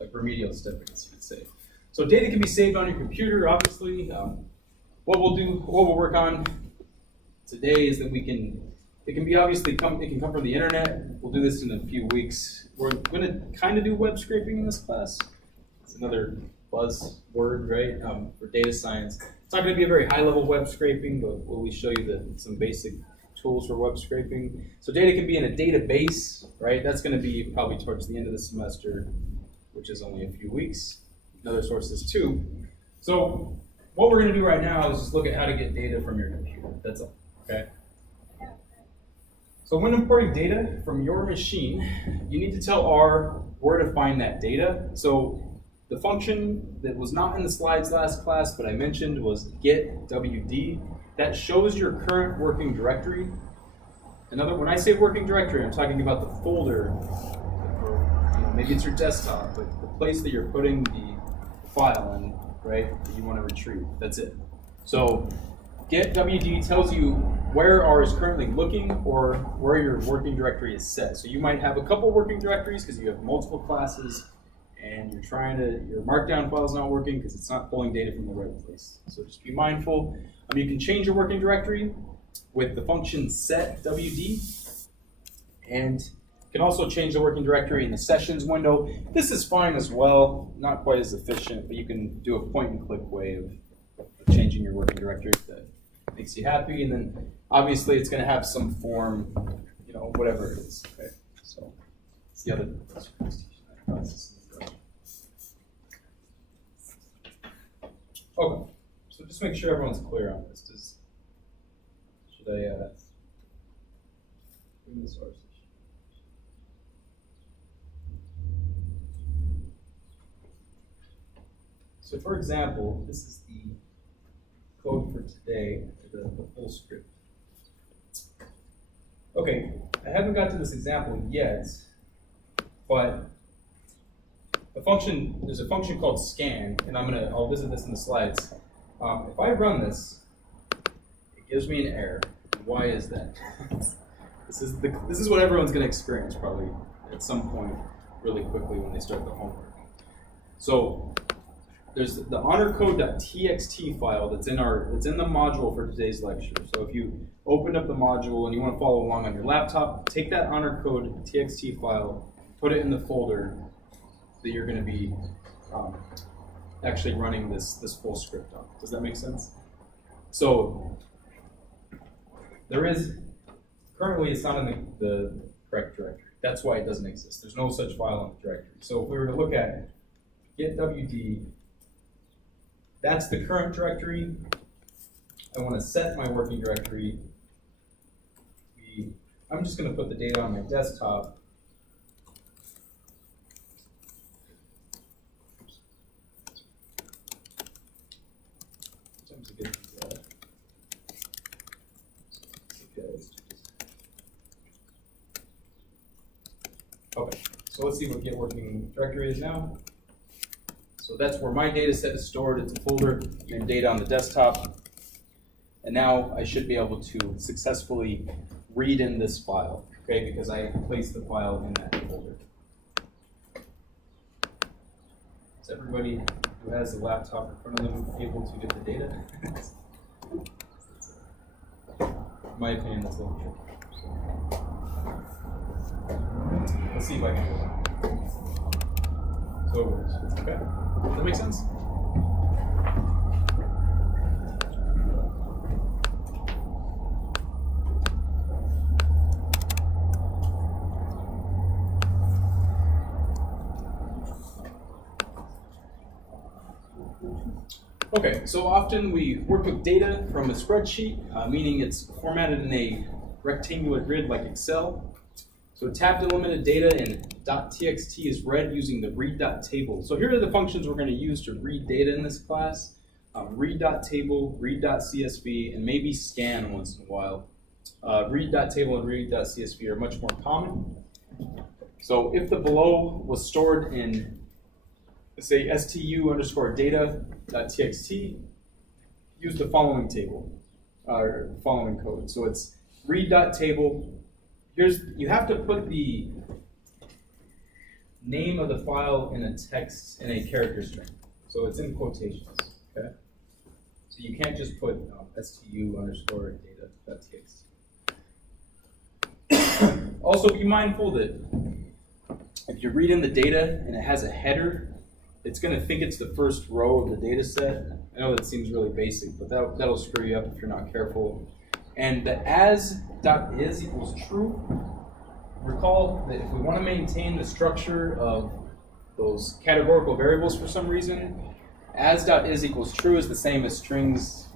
like remedial stuff, I guess you could say. So data can be saved on your computer, obviously. What we'll work on today is that it can come from the internet. We'll do this in a few weeks. We're going to kind of do web scraping in this class. It's another buzzword, right, for data science. It's not going to be a very high-level web scraping, but we'll show you some basic tools for web scraping. So data can be in a database, right? That's going to be probably towards the end of the semester, which is only a few weeks. And other sources too. So what we're going to do right now is just look at how to get data from your computer. That's all, okay? So when importing data from your machine, you need to tell R where to find that data. So the function that was not in the slides last class, but I mentioned, was get WD. That shows your current working directory. When I say working directory, I'm talking about the folder or maybe it's your desktop, but the place that you're putting the file in, right, that you want to retrieve. That's it. So getWD tells you where R is currently looking or where your working directory is set. So you might have a couple working directories because you have multiple classes and you're trying to, your markdown file is not working because it's not pulling data from the right place. So just be mindful. You can change your working directory with the function setWD, and you can also change the working directory in the sessions window. This is fine as well, not quite as efficient, but you can do a point and click way of changing your working directory if that makes you happy. And then obviously it's going to have some form, whatever it is. Okay, so it's the other process. Okay, so just make sure everyone's clear on this. Should I bring this source? So for example, this is the code for today, the full script. Okay, I haven't got to this example yet, but there's a function called scan, and I'll visit this in the slides. If I run this, it gives me an error. Why is that? This is what everyone's going to experience probably at some point really quickly when they start the homework. So there's the honorcode.txt file that's in the module for today's lecture. So if you open up the module and you want to follow along on your laptop, take that honorcode.txt file, put it in the folder that you're going to be actually running this full script on. Does that make sense? So currently it's not in the correct directory. That's why it doesn't exist. There's no such file in the directory. So if we were to look at getWD, that's the current directory. I want to set my working directory. I'm just going to put the data on my desktop. Okay, so let's see what get working directory is now. So that's where my data set is stored. It's a folder named data on the desktop. And now I should be able to successfully read in this file, okay, because I placed the file in that folder. Is everybody who has a laptop in front of them able to get the data? In my opinion, that's a little tricky. Let's see if I can do that. So it works. Okay. Does that make sense? Okay, so often we work with data from a spreadsheet, meaning it's formatted in a rectangular grid like Excel. So tab delimited data in .txt is read using the read.table. So here are the functions we're going to use to read data in this class. Read.table, read.csv, and maybe scan once in a while. Read.table and read.csv are much more common. So if the below was stored in, say, stu_data.txt, use the following table, or following code. So it's read.table. You have to put the name of the file in a text, in a character string. So it's in quotations, okay? So you can't just put stu_data.txt. Also be mindful that if you read in the data and it has a header, it's going to think it's the first row of the data set. I know that seems really basic, but that'll screw you up if you're not careful. And the as.is equals true. Recall that if we want to maintain the structure of those categorical variables for some reason, as.is equals true is the same as strings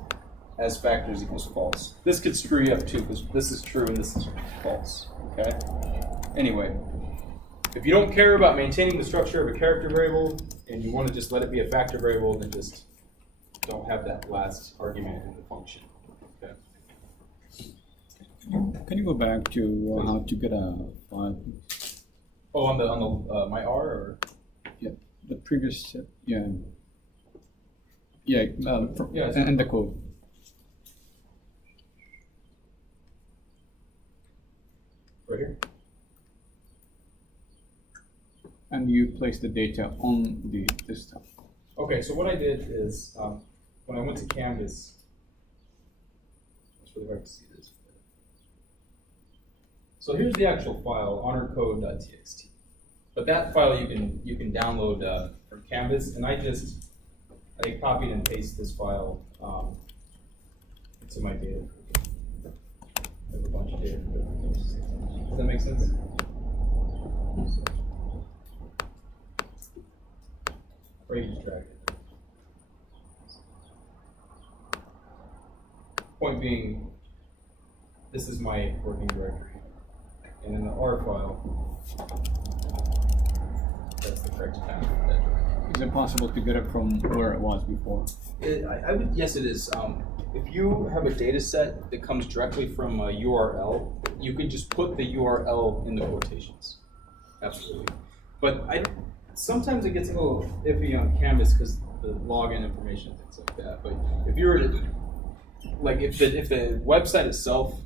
as factors equals false. This could screw you up too, because this is true and this is false, okay? Anyway, if you don't care about maintaining the structure of a character variable and you want to just let it be a factor variable, then just don't have that last argument in the function. Okay. Can you go back to how to get a file? Oh, on the my R or? The previous, yeah, Yeah, and the code. Right here? And you place the data on the desktop. Okay, so what I did is, when I went to Canvas, it's really hard to see this. So here's the actual file, honorcode.txt. But that file you can download from Canvas, and I copied and pasted this file into my data. I have a bunch of data. Does that make sense? Or you just drag it. Point being, this is my working directory. And in the R file, that's the correct path for that directory. Is it possible to get it from where it was before? Yes, it is. If you have a data set that comes directly from a URL, you could just put the URL in the quotations. Absolutely. But sometimes it gets a little iffy on Canvas because the login information and things like that. But if you were to, like, if the website itself,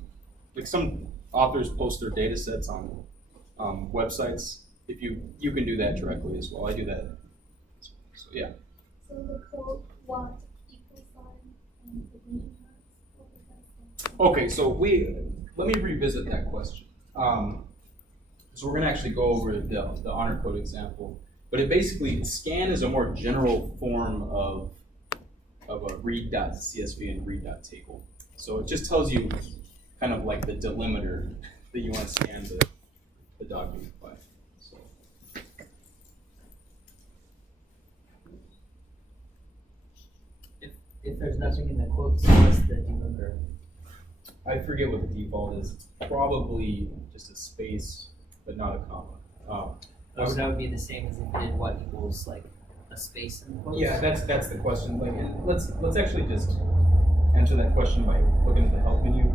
like some authors post their data sets on websites, if you can do that directly as well. I do that. So yeah. So the code, what equal sign and the meaning marks, what does that stand for? Okay, so let me revisit that question. So we're going to actually go over the honor code example, but it basically, scan is a more general form of a read.csv and read.table. So it just tells you kind of like the delimiter that you want to scan the document by. So. If there's nothing in the quotes, what's the delimiter? I forget what the default is. It's probably just a space, but not a comma. That would be the same as if it did what equals like a space in the quotes? Yeah, that's the question. Like, and let's actually just answer that question by looking at the help menu.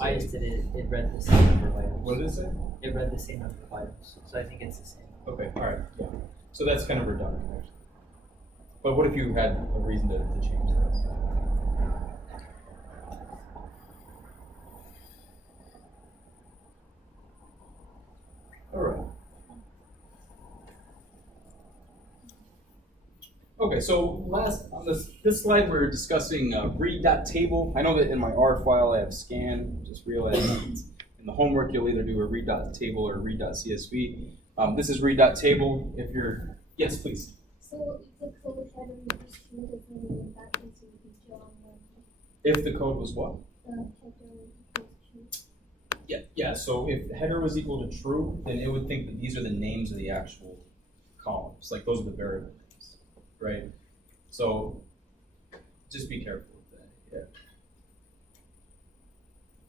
I just did it, it read the same number of items. What did it say? It read the same number of items, so I think it's the same. Okay, all right, yeah. So that's kind of redundant, actually. But what if you had a reason to change that? All right. Okay, so last on this slide we're discussing read.table. I know that in my R file I have scan. Just realized in the homework you'll either do a read.table or a read.csv. This is read.table. If you're yes, please. So if the code header is true, does it mean that means you can draw one? If the code was what? The header is true. Yeah. So if the header was equal to true, then it would think that these are the names of the actual columns. Like those are the variables, right? So just be careful with that. Yeah.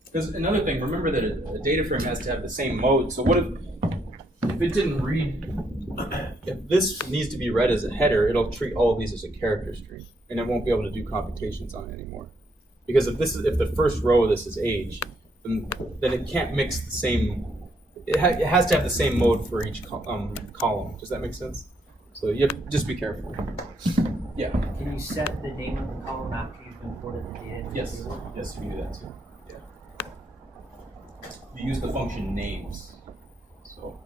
Because another thing, remember that a data frame has to have the same mode. So what if it didn't read? If this needs to be read as a header, it'll treat all of these as a character string, and it won't be able to do computations on it anymore. Because if the first row of this is age, then it can't mix the same. It has to have the same mode for each column. Does that make sense? So you have to just be careful. Yeah. Can you set the name of the column after you've imported the data into the Yes. table? Yes, you can do that too. Yeah. You use the function names. So.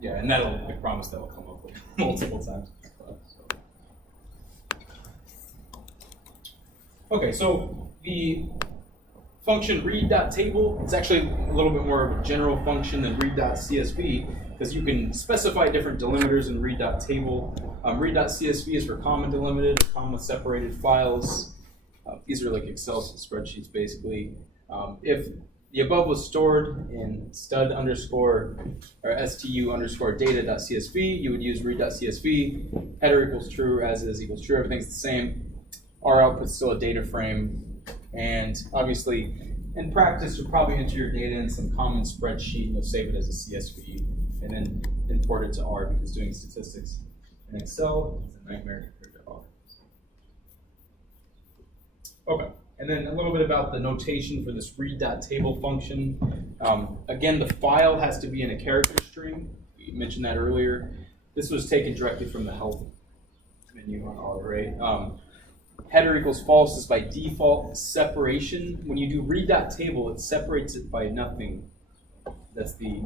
Yeah, and I promise that'll come up multiple times. Okay, so the function read.table is actually a little bit more of a general function than read.csv because you can specify different delimiters in read.table. Read.csv is for comma delimited, comma separated files. These are like Excel spreadsheets basically. If the above was stored in stud underscore or stu underscore data.csv, you would use read.csv. Header equals true, as is equals true, everything's the same. Our output's still a data frame. And obviously, in practice, you'll probably enter your data in some common spreadsheet and you'll save it as a CSV and then import it to R because doing statistics in Excel is a nightmare compared to R. Okay. And then a little bit about the notation for this read.table function. Again, the file has to be in a character string. You mentioned that earlier. This was taken directly from the help menu on R, right? Header equals false is by default. Separation, when you do read.table, it separates it by nothing. That's the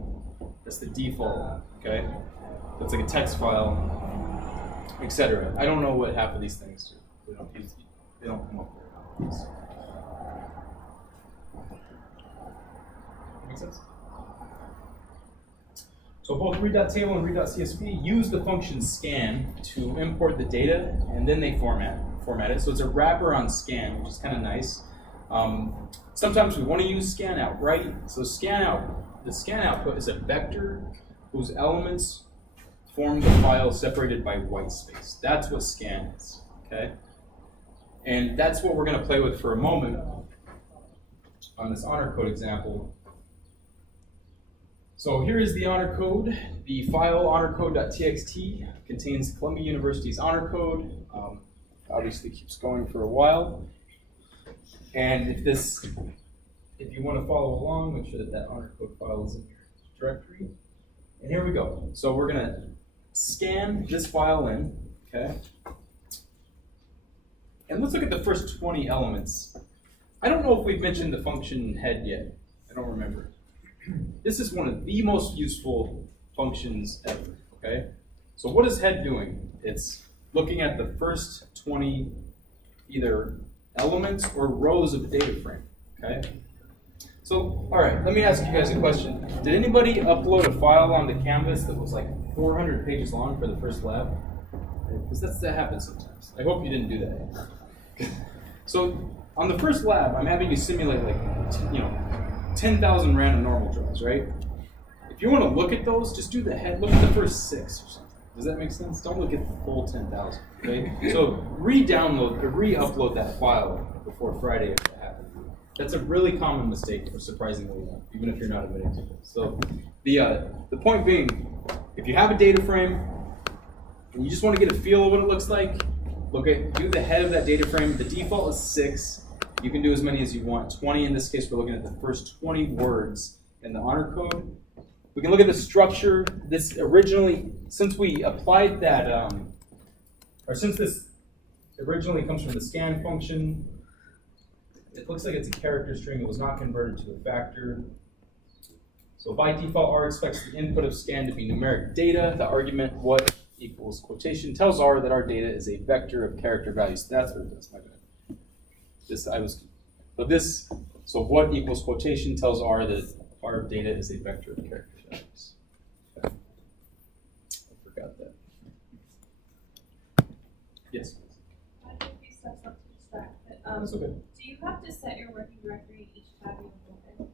default, okay? That's like a text file, etc. I don't know what half of these things do. They don't come up with these. Make sense? So both read.table and read.csv use the function scan to import the data, and then they format it. So it's a wrapper on scan, which is kind of nice. Sometimes we want to use scan out, right? So the scan output is a vector whose elements form the file separated by white space. That's what scan is, okay? And that's what we're going to play with for a moment on this honor code example. So here is the honor code. The file honorcode.txt contains Columbia University's honor code. Obviously keeps going for a while. And if you want to follow along, make sure that honor code file is in your directory. And here we go. So we're going to scan this file in, okay? And let's look at the first 20 elements. I don't know if we've mentioned the function head yet. I don't remember. This is one of the most useful functions ever, okay? So what is head doing? It's looking at the first 20 either elements or rows of a data frame, okay? So, all right, let me ask you guys a question. Did anybody upload a file onto Canvas that was like 400 pages long for the first lab? Because that happens sometimes. I hope you didn't do that. So on the first lab, I'm having you simulate like, 10,000 random normal draws, right? If you want to look at those, just do the head, look at the first 6 or something. Does that make sense? Don't look at the full 10,000, okay? So re-download, or re-upload that file before Friday if that happens. That's a really common mistake, or surprisingly enough, even if you're not admitting to it. So the point being, if you have a data frame and you just want to get a feel of what it looks like, do the head of that data frame. The default is 6. You can do as many as you want. 20 in this case, we're looking at the first 20 words in the honor code. We can look at the structure. This originally, since we applied that, or since this originally comes from the scan function, it looks like it's a character string that was not converted to a factor. So by default, R expects the input of scan to be numeric data. The argument what equals quotation tells R that our data is a vector of character values. That's what it does. My bad. So what equals quotation tells R that our data is a vector of character values. Okay. I forgot that. Yes. I think these steps not to distract, but That's okay. do you have to set your working directory each tab you open?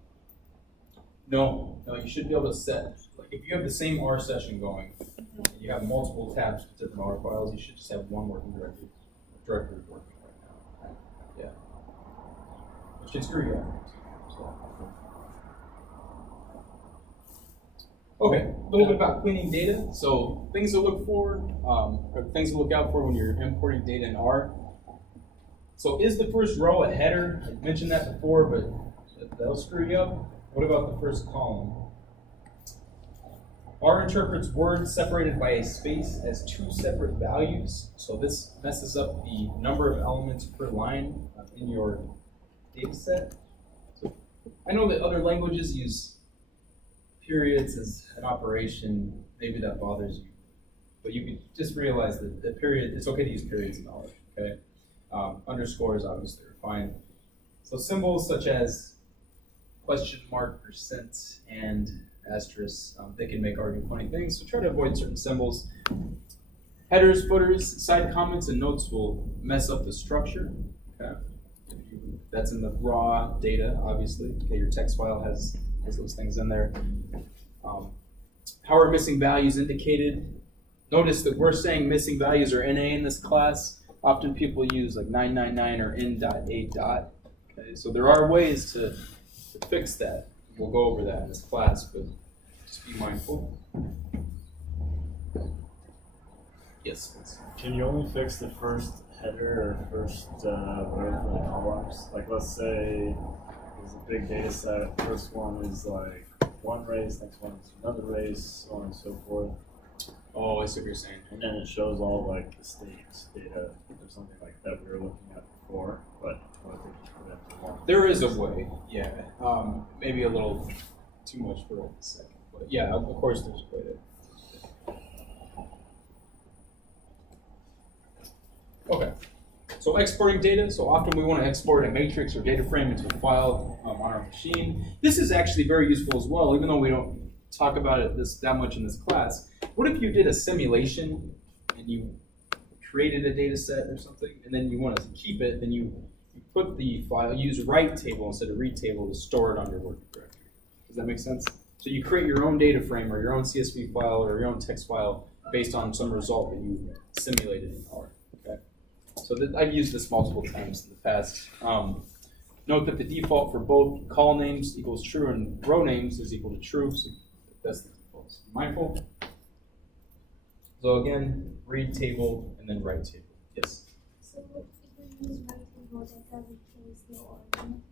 No, you should be able to set, like if you have the same R session going, and you have multiple tabs for different R files, you should just have one working directory working right now. Yeah. Which can screw you up. So. Okay, a little bit about cleaning data. So things to look for, or things to look out for when you're importing data in R. So is the first row a header? I mentioned that before, but that'll screw you up. What about the first column? R interprets words separated by a space as 2 separate values. So this messes up the number of elements per line in your data set. So I know that other languages use periods as an operation. Maybe that bothers you. But you could just realize that the period, it's okay to use periods in R, okay? Underscores obviously are fine. So symbols such as question mark, percent, and asterisk, they can make R do funny things, so try to avoid certain symbols. Headers, footers, side comments, and notes will mess up the structure. Okay. That's in the raw data, obviously. Okay, your text file has those things in there. How are missing values indicated? Notice that we're saying missing values are NA in this class. Often people use like 999 or n.a. Okay, so there are ways to fix that. We'll go over that in this class, but just be mindful. Yes, please. Can you only fix the first header or first word for the columns? Like let's say there's a big data set. First one is like one race, next one is another race, so on and so forth. Oh, I see what you're saying. And then it shows all like the states data or something like that we were looking at before, but I don't think you put it into one. There is a way, yeah. Maybe a little too much for a second, but yeah, of course there's a way to. Okay, so exporting data. So often we want to export a matrix or data frame into a file on our machine. This is actually very useful as well, even though we don't talk about it that much in this class. What if you did a simulation and you created a data set or something, and then you want to keep it, then you put the file, use write table instead of read table to store it on your working directory. Does that make sense? So you create your own data frame or your own CSV file or your own text file based on some result that you simulated in R. Okay. So I've used this multiple times in the past. Note that the default for both call names equals true and row names is equal to true. So that's the default. So be mindful. So again, read table and then write table. Yes. So if we use write table, does that replace the origin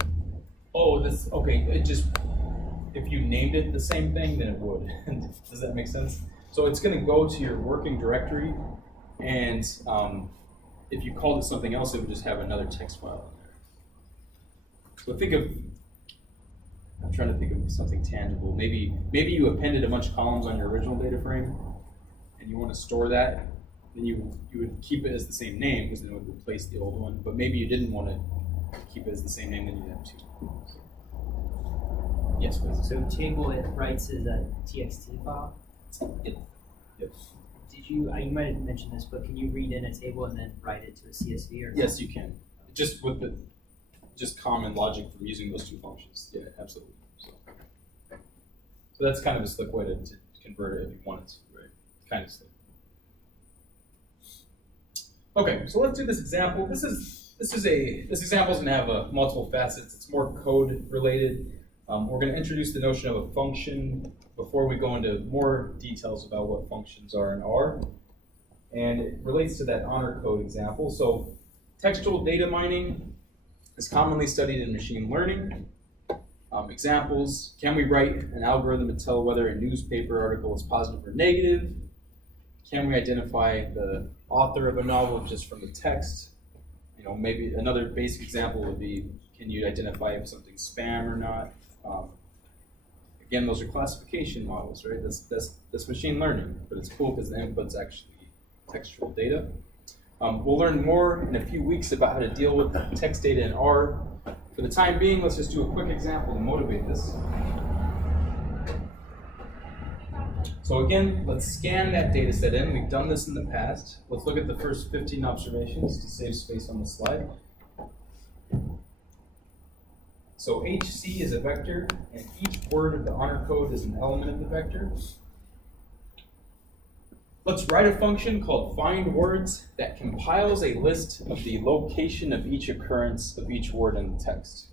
table? Oh, this okay. It just if you named it the same thing, then it would. Does that make sense? So it's going to go to your working directory, and if you called it something else, it would just have another text file in there. So think of. I'm trying to think of something tangible. Maybe you appended a bunch of columns on your original data frame, and you want to store that. Then you would keep it as the same name because then it would replace the old one. But maybe you didn't want to keep it as the same name, then you'd have to. Yes, please. So table it writes as a TXT file. Yep. Did you? You might have mentioned this, but can you read in a table and then write it to a CSV or? Yes, you can. Just with the common logic for using those two functions. Yeah, absolutely. So that's kind of a slick way to convert it if you wanted to, right? Kind of slick. Okay, so let's do this example. This example is going to have multiple facets. It's more code related. We're going to introduce the notion of a function before we go into more details about what functions are in R. And it relates to that honor code example. So textual data mining is commonly studied in machine learning. Examples: can we write an algorithm to tell whether a newspaper article is positive or negative? Can we identify the author of a novel just from the text? You know, maybe another basic example would be, can you identify if something's spam or not? Again, those are classification models, right? That's machine learning, but it's cool because the input's actually textual data. We'll learn more in a few weeks about how to deal with text data in R. For the time being, let's just do a quick example to motivate this. So again, let's scan that data set in. We've done this in the past. Let's look at the first 15 observations to save space on the slide. So HC is a vector, and each word of the honor code is an element of the vector. Let's write a function called findWords that compiles a list of the location of each occurrence of each word in the text.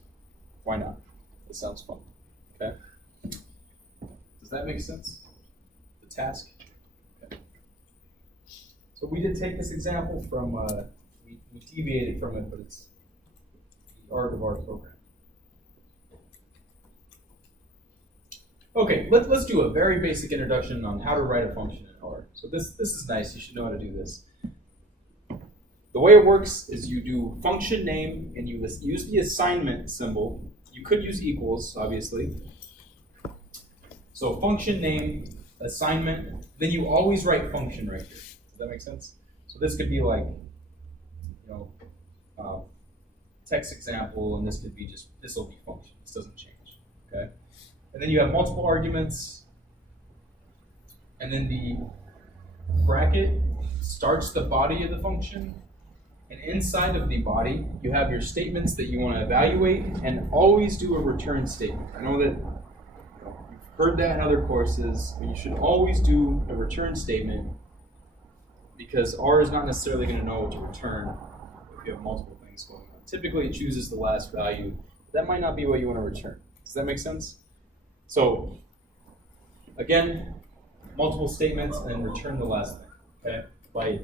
Why not? That sounds fun. Okay. Does that make sense? The task? Okay. So we did take this example from, we deviated from it, but it's the art of our program. Okay, let's do a very basic introduction on how to write a function in R. So this is nice, you should know how to do this. The way it works is you do function name and you use the assignment symbol. You could use equals, obviously. So function name, assignment, then you always write function right here. Does that make sense? So this could be like, you know, text example, and this could be just, this will be function. This doesn't change, okay? And then you have multiple arguments, and then the bracket starts the body of the function, and inside of the body, you have your statements that you want to evaluate, and always do a return statement. I know that you've heard that in other courses, but you should always do a return statement, because R is not necessarily going to know what to return if you have multiple things going on. Typically, it chooses the last value. That might not be what you want to return. Does that make sense? So, again, multiple statements and return the last thing, okay, by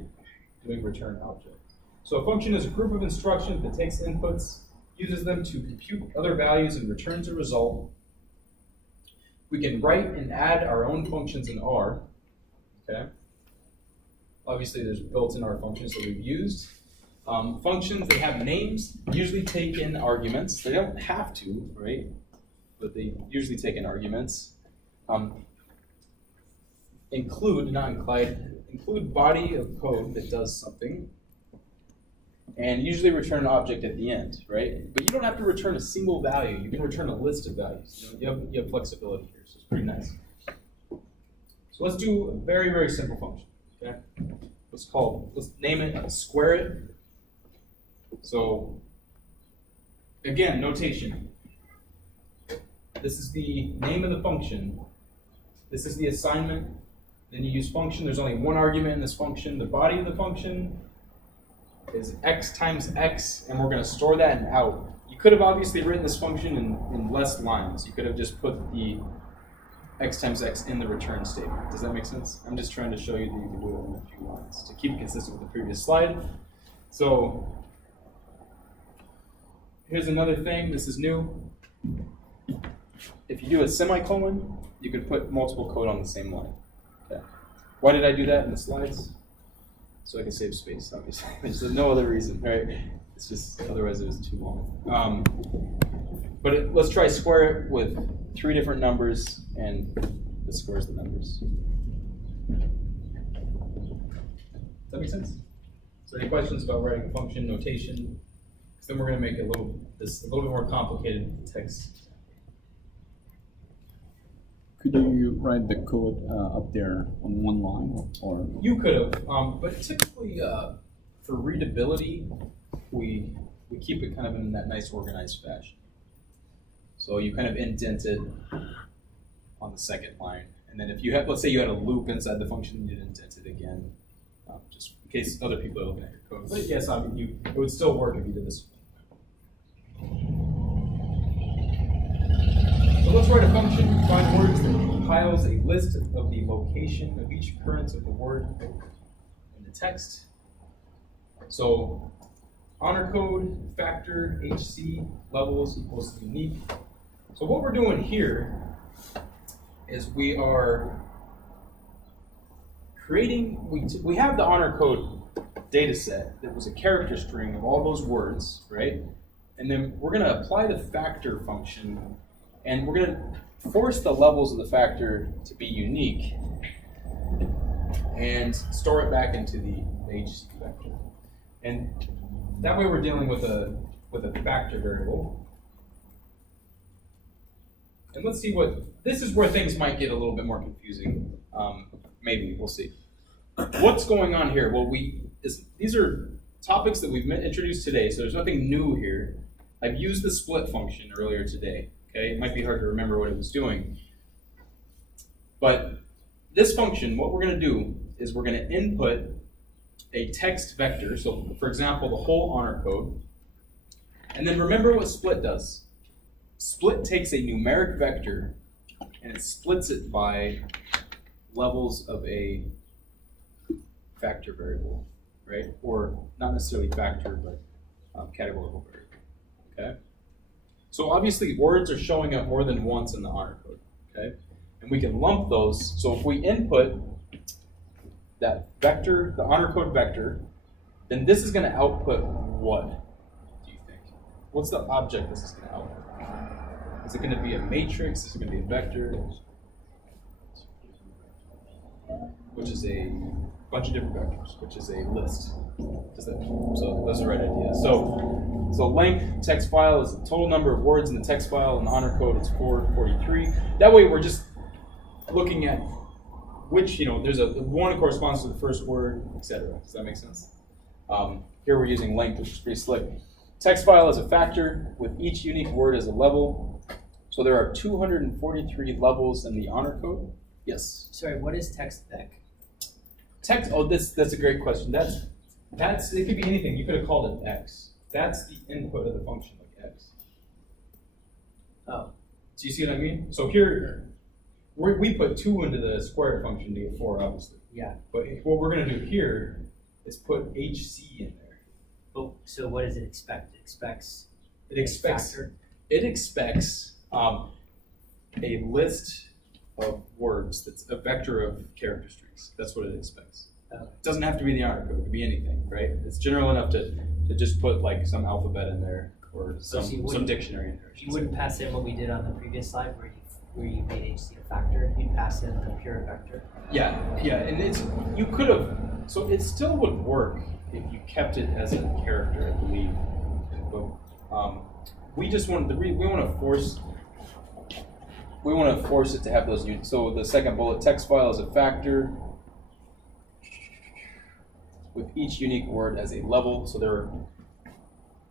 doing return object. So a function is a group of instructions that takes inputs, uses them to compute other values and returns a result. We can write and add our own functions in R, okay? Obviously, there's built-in R functions that we've used. Functions, they have names, usually take in arguments. They don't have to, right? But they usually take in arguments. Include body of code that does something, and usually return an object at the end, right? But you don't have to return a single value. You can return a list of values. You have flexibility here, so it's pretty nice. So let's do a very, very simple function, okay? Let's name it, square it. So, again, notation. This is the name of the function. This is the assignment. Then you use function. There's only one argument in this function. The body of the function is x times x, and we're going to store that in out. You could have obviously written this function in less lines. You could have just put the x times x in the return statement. Does that make sense? I'm just trying to show you that you can do it in a few lines to keep it consistent with the previous slide. So here's another thing. This is new. If you do a semicolon, you could put multiple code on the same line. Okay. Why did I do that in the slides? So I can save space, obviously. There's no other reason, right? It's just, otherwise it was too long. Let's try square it with 3 different numbers, and this squares the numbers. Does that make sense? So any questions about writing a function notation? Because then we're going to make this a little bit more complicated text. Could you write the code up there on one line, or? You could have, but typically for readability, we keep it kind of in that nice organized fashion. So you kind of indent it on the second line, and then if you have, let's say you had a loop inside the function, you'd indent it again, just in case other people are looking at your code. But yes, it would still work if you did this. So let's write a function, find words that compiles a list of the location of each occurrence of the word in the text. So honor code, factor, HC, levels equals unique. So what we're doing here is we are creating, we have the honor code data set that was a character string of all those words, right? And then we're going to apply the factor function, and we're going to force the levels of the factor to be unique and store it back into the HC vector. And that way we're dealing with a factor variable. And let's see this is where things might get a little bit more confusing. Maybe, we'll see. What's going on here? Well, these are topics that we've introduced today, so there's nothing new here. I've used the split function earlier today. Okay, it might be hard to remember what it was doing. But this function, what we're going to do is we're going to input a text vector. So for example, the whole honor code. And then remember what split does. Split takes a numeric vector and it splits it by levels of a factor variable, right? Or not necessarily factor, but categorical variable, okay? So obviously words are showing up more than once in the honor code, okay? And we can lump those. So if we input that vector, the honor code vector, then this is going to output what, do you think? What's the object this is going to output? Is it going to be a matrix? Is it going to be a vector? Which is a bunch of different vectors, which is a list. So that's the right idea. So length text file is the total number of words in the text file. In the honor code, it's 443. That way, we're just looking at which, there's a one corresponds to the first word, etc. Does that make sense? Here we're using length, which is pretty slick. Text file is a factor with each unique word as a level. So there are 243 levels in the honor code. Yes. Sorry, what is text vec? Text. Oh, that's a great question. That's it could be anything. You could have called it x. That's the input of the function, like x. Oh. Do you see what I mean? So here, we put 2 into the square function to get 4, obviously. Yeah. But what we're going to do here is put HC in there. Oh, so what does it expect? It It expects factor? it expects a list of words that's a vector of character strings. That's what it expects. Okay. It doesn't have to be the honor code. It could be anything, right? It's general enough to just put like some alphabet in there or So you some wouldn't- dictionary in there. I should You say. wouldn't pass in what we did on the previous slide where you made HC a factor, you'd pass in the pure vector. Yeah, and you could have, so it still would work if you kept it as a character, I believe. But we just want we want to force it to have those units. So the second bullet, text file is a factor with each unique word as a level. So there are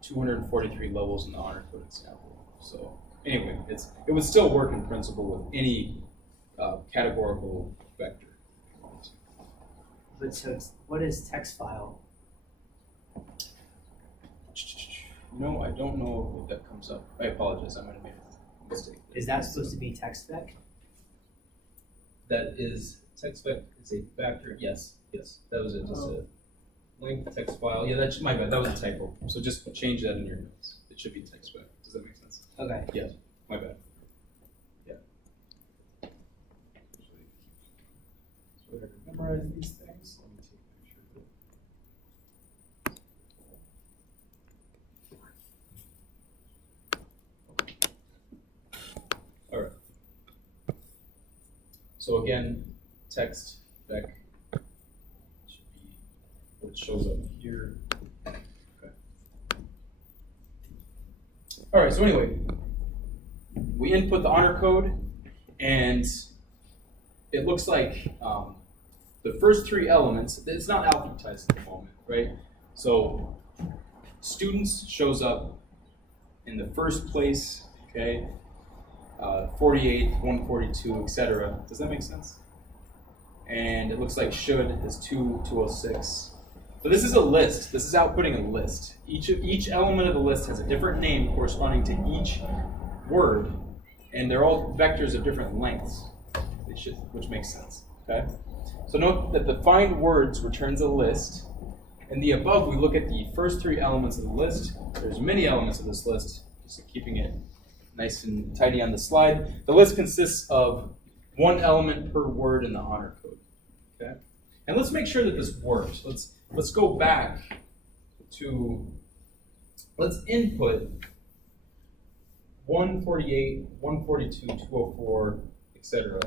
243 levels in the honor code example. So anyway, it would still work in principle with any categorical vector. But so what is text file? No, I don't know if that comes up. I apologize, I might have made a mistake. Is that supposed to be text vec? That is, text vec is a factor, yes, that was it, just a length text file. Yeah, that's my bad, that was a typo. So just change that in your notes. It should be text vec. Does that make sense? Okay. Yes, my bad. Yeah. So I can memorize these things. Let me take a picture of it. All right. So again, text vec should be what shows up here. Okay. All right. So anyway, we input the honor code, and it looks like the first three elements. It's not alphabetized at the moment, right? So students shows up in the first place. Okay. 48, 142, etc. Does that make sense? And it looks like should is 206. So this is a list. This is outputting a list. Each element of the list has a different name corresponding to each word, and they're all vectors of different lengths, which makes sense. Okay. So note that the find words returns a list. In the above, we look at the first three elements of the list. There's many elements of this list, just keeping it nice and tidy on the slide. The list consists of one element per word in the honor code. Okay, and let's make sure that this works. Let's go back to, let's input 148, 142, 204, etc.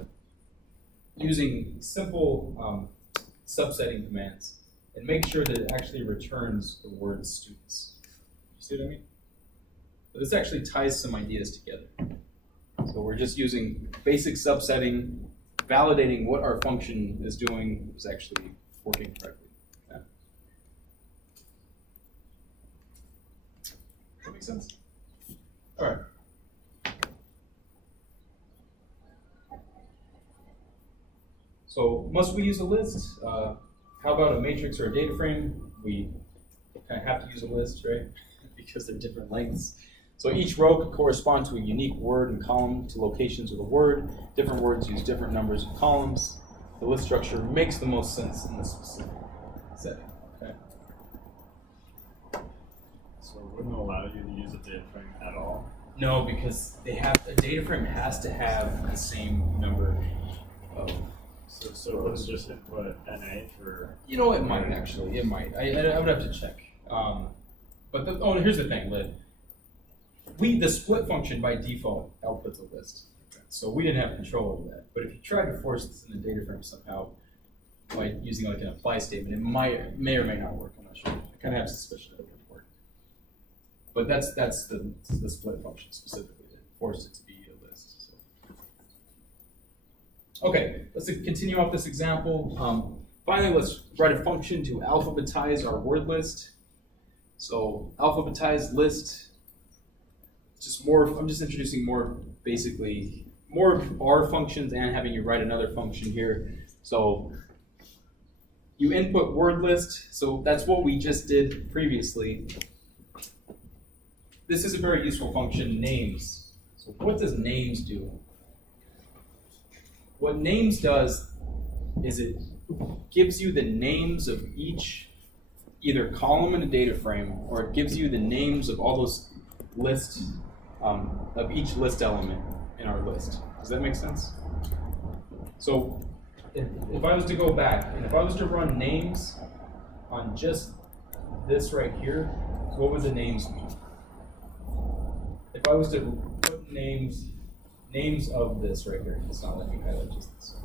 using simple subsetting commands, and make sure that it actually returns the word students. You see what I mean? So this actually ties some ideas together. So we're just using basic subsetting, validating what our function is doing is actually working correctly. Okay. That makes sense? All right. So must we use a list? How about a matrix or a data frame? We kind of have to use a list, right? Because they're different lengths. So each row could correspond to a unique word and column to locations of the word. Different words use different numbers of columns. The list structure makes the most sense in this specific setting. Okay. So it wouldn't allow you to use a data frame at all? No, because a data frame has to have the same number of. So it wouldn't just input NA for... You know, it might actually. It might. I would have to check. But here's the thing, Lid. The split function by default outputs a list. So we didn't have control over that. But if you tried to force this in a data frame somehow by using like an apply statement, it may or may not work. I'm not sure. I kind of have suspicion that it would work. But that's the split function specifically that forced it to be a list. So. Okay, let's continue off this example. Finally, let's write a function to alphabetize our word list. So alphabetized list. I'm just introducing more R functions and having you write another function here. So you input word list. So that's what we just did previously. This is a very useful function, names. So what does names do? What names does is it gives you the names of each either column in a data frame, or it gives you the names of all those list of each list element in our list. Does that make sense? So if I was to go back, and if I was to run names on just this right here, what would the names be? If I was to put names of this right here, it's not letting me highlight just this.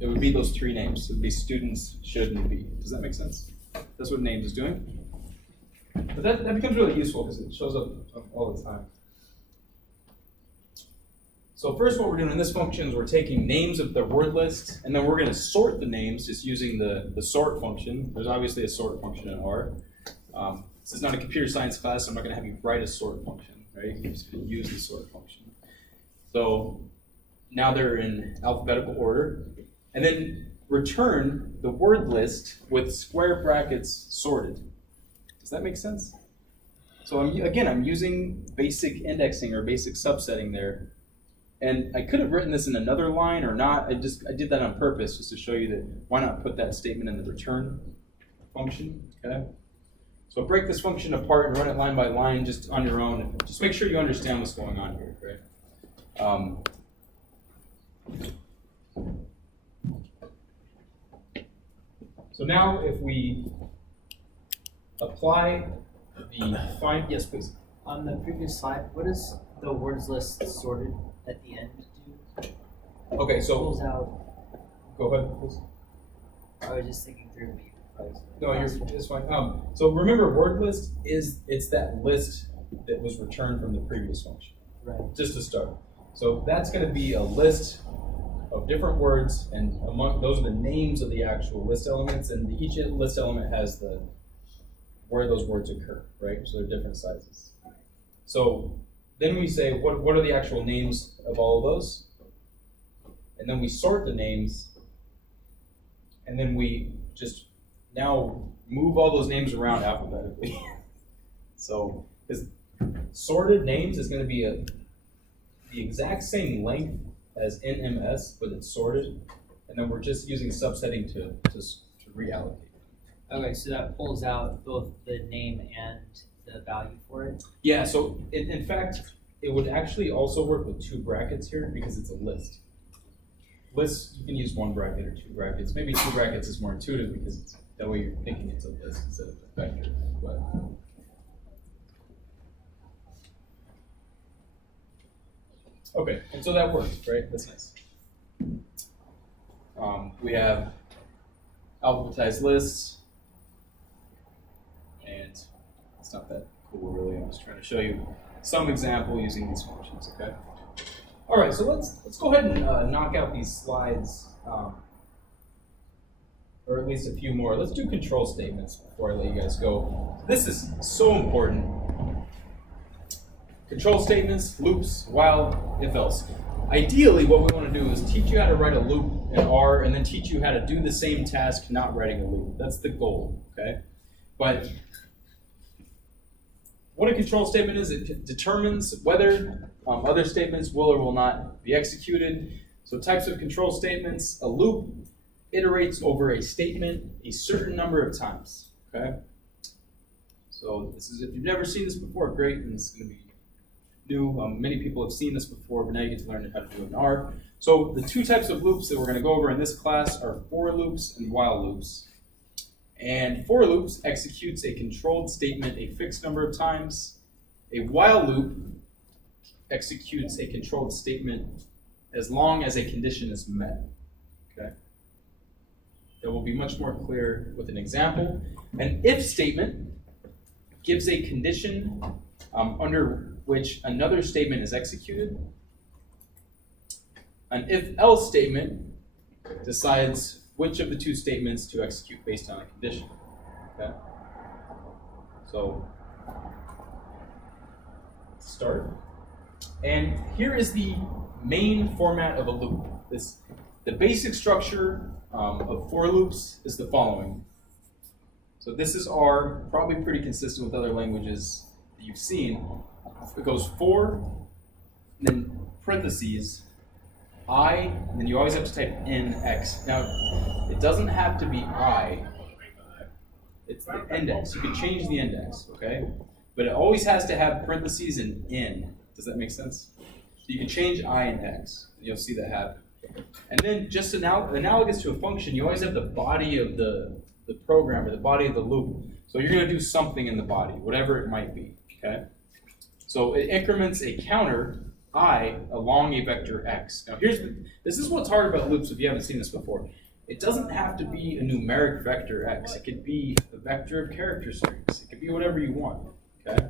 It would be those three names. It would be students, should, and be. Does that make sense? That's what names is doing. But that becomes really useful because it shows up all the time. So first what we're doing in this function is we're taking names of the word list, and then we're going to sort the names just using the sort function. There's obviously a sort function in R. This is not a computer science class, so I'm not going to have you write a sort function, right? You're just going to use the sort function. So now they're in alphabetical order, and then return the word list with square brackets sorted. Does that make sense? So I'm using basic indexing or basic subsetting there. And I could have written this in another line or not. I did that on purpose just to show you that why not put that statement in the return function, okay? So break this function apart and run it line by line just on your own. Just make sure you understand what's going on here, right? So now if we apply the find, yes please. On the previous slide, what does the words list sorted at the end do? Okay, so Pulls out. go ahead, please. I was just thinking through me. No, it's fine. So remember, word list it's that list that was returned from the previous function. Right. Just to start. So that's going to be a list of different words, and among those are the names of the actual list elements, and each list element has where those words occur, right? So they're different sizes. So then we say, what are the actual names of all of those? And then we sort the names, and then we just now move all those names around alphabetically. So, because sorted names is going to be the exact same length as NMS, but it's sorted, and then we're just using subsetting to reallocate. Okay, so that pulls out both the name and the value for it? Yeah, so in fact, it would actually also work with two brackets here because it's a list. Lists, you can use one bracket or two brackets. Maybe two brackets is more intuitive because that way you're thinking it's a list instead of a vector. But okay, and so that works, right? That's nice. We have alphabetized lists, and it's not that cool really. I'm just trying to show you some example using these functions, okay? All right, so let's go ahead and knock out these slides, or at least a few more. Let's do control statements before I let you guys go. This is so important. Control statements, loops, while, if else. Ideally, what we want to do is teach you how to write a loop in R and then teach you how to do the same task not writing a loop. That's the goal, okay? But what a control statement is, it determines whether other statements will or will not be executed. So types of control statements, a loop iterates over a statement a certain number of times, okay? So this is, if you've never seen this before, great, and this is going to be new. Many people have seen this before, but now you get to learn how to do it in R. So the two types of loops that we're going to go over in this class are for loops and while loops. And for loops executes a controlled statement a fixed number of times. A while loop executes a controlled statement as long as a condition is met. Okay? That will be much more clear with an example. An if statement gives a condition under which another statement is executed. An if-else statement decides which of the two statements to execute based on a condition. Okay? So, let's start. And here is the main format of a loop. The basic structure of for loops is the following. So this is R, probably pretty consistent with other languages that you've seen. It goes for, and then parentheses, I, and then you always have to type in X. Now, it doesn't have to be I. It's the index. You can change the index, okay? But it always has to have parentheses and in. Does that make sense? So you can change I and X. You'll see that happen. And then just analogous to a function, you always have the body of the program or the body of the loop. So you're going to do something in the body, whatever it might be, okay? So it increments a counter I along a vector X. Now this is what's hard about loops if you haven't seen this before. It doesn't have to be a numeric vector X. It could be a vector of character strings. It could be whatever you want, okay?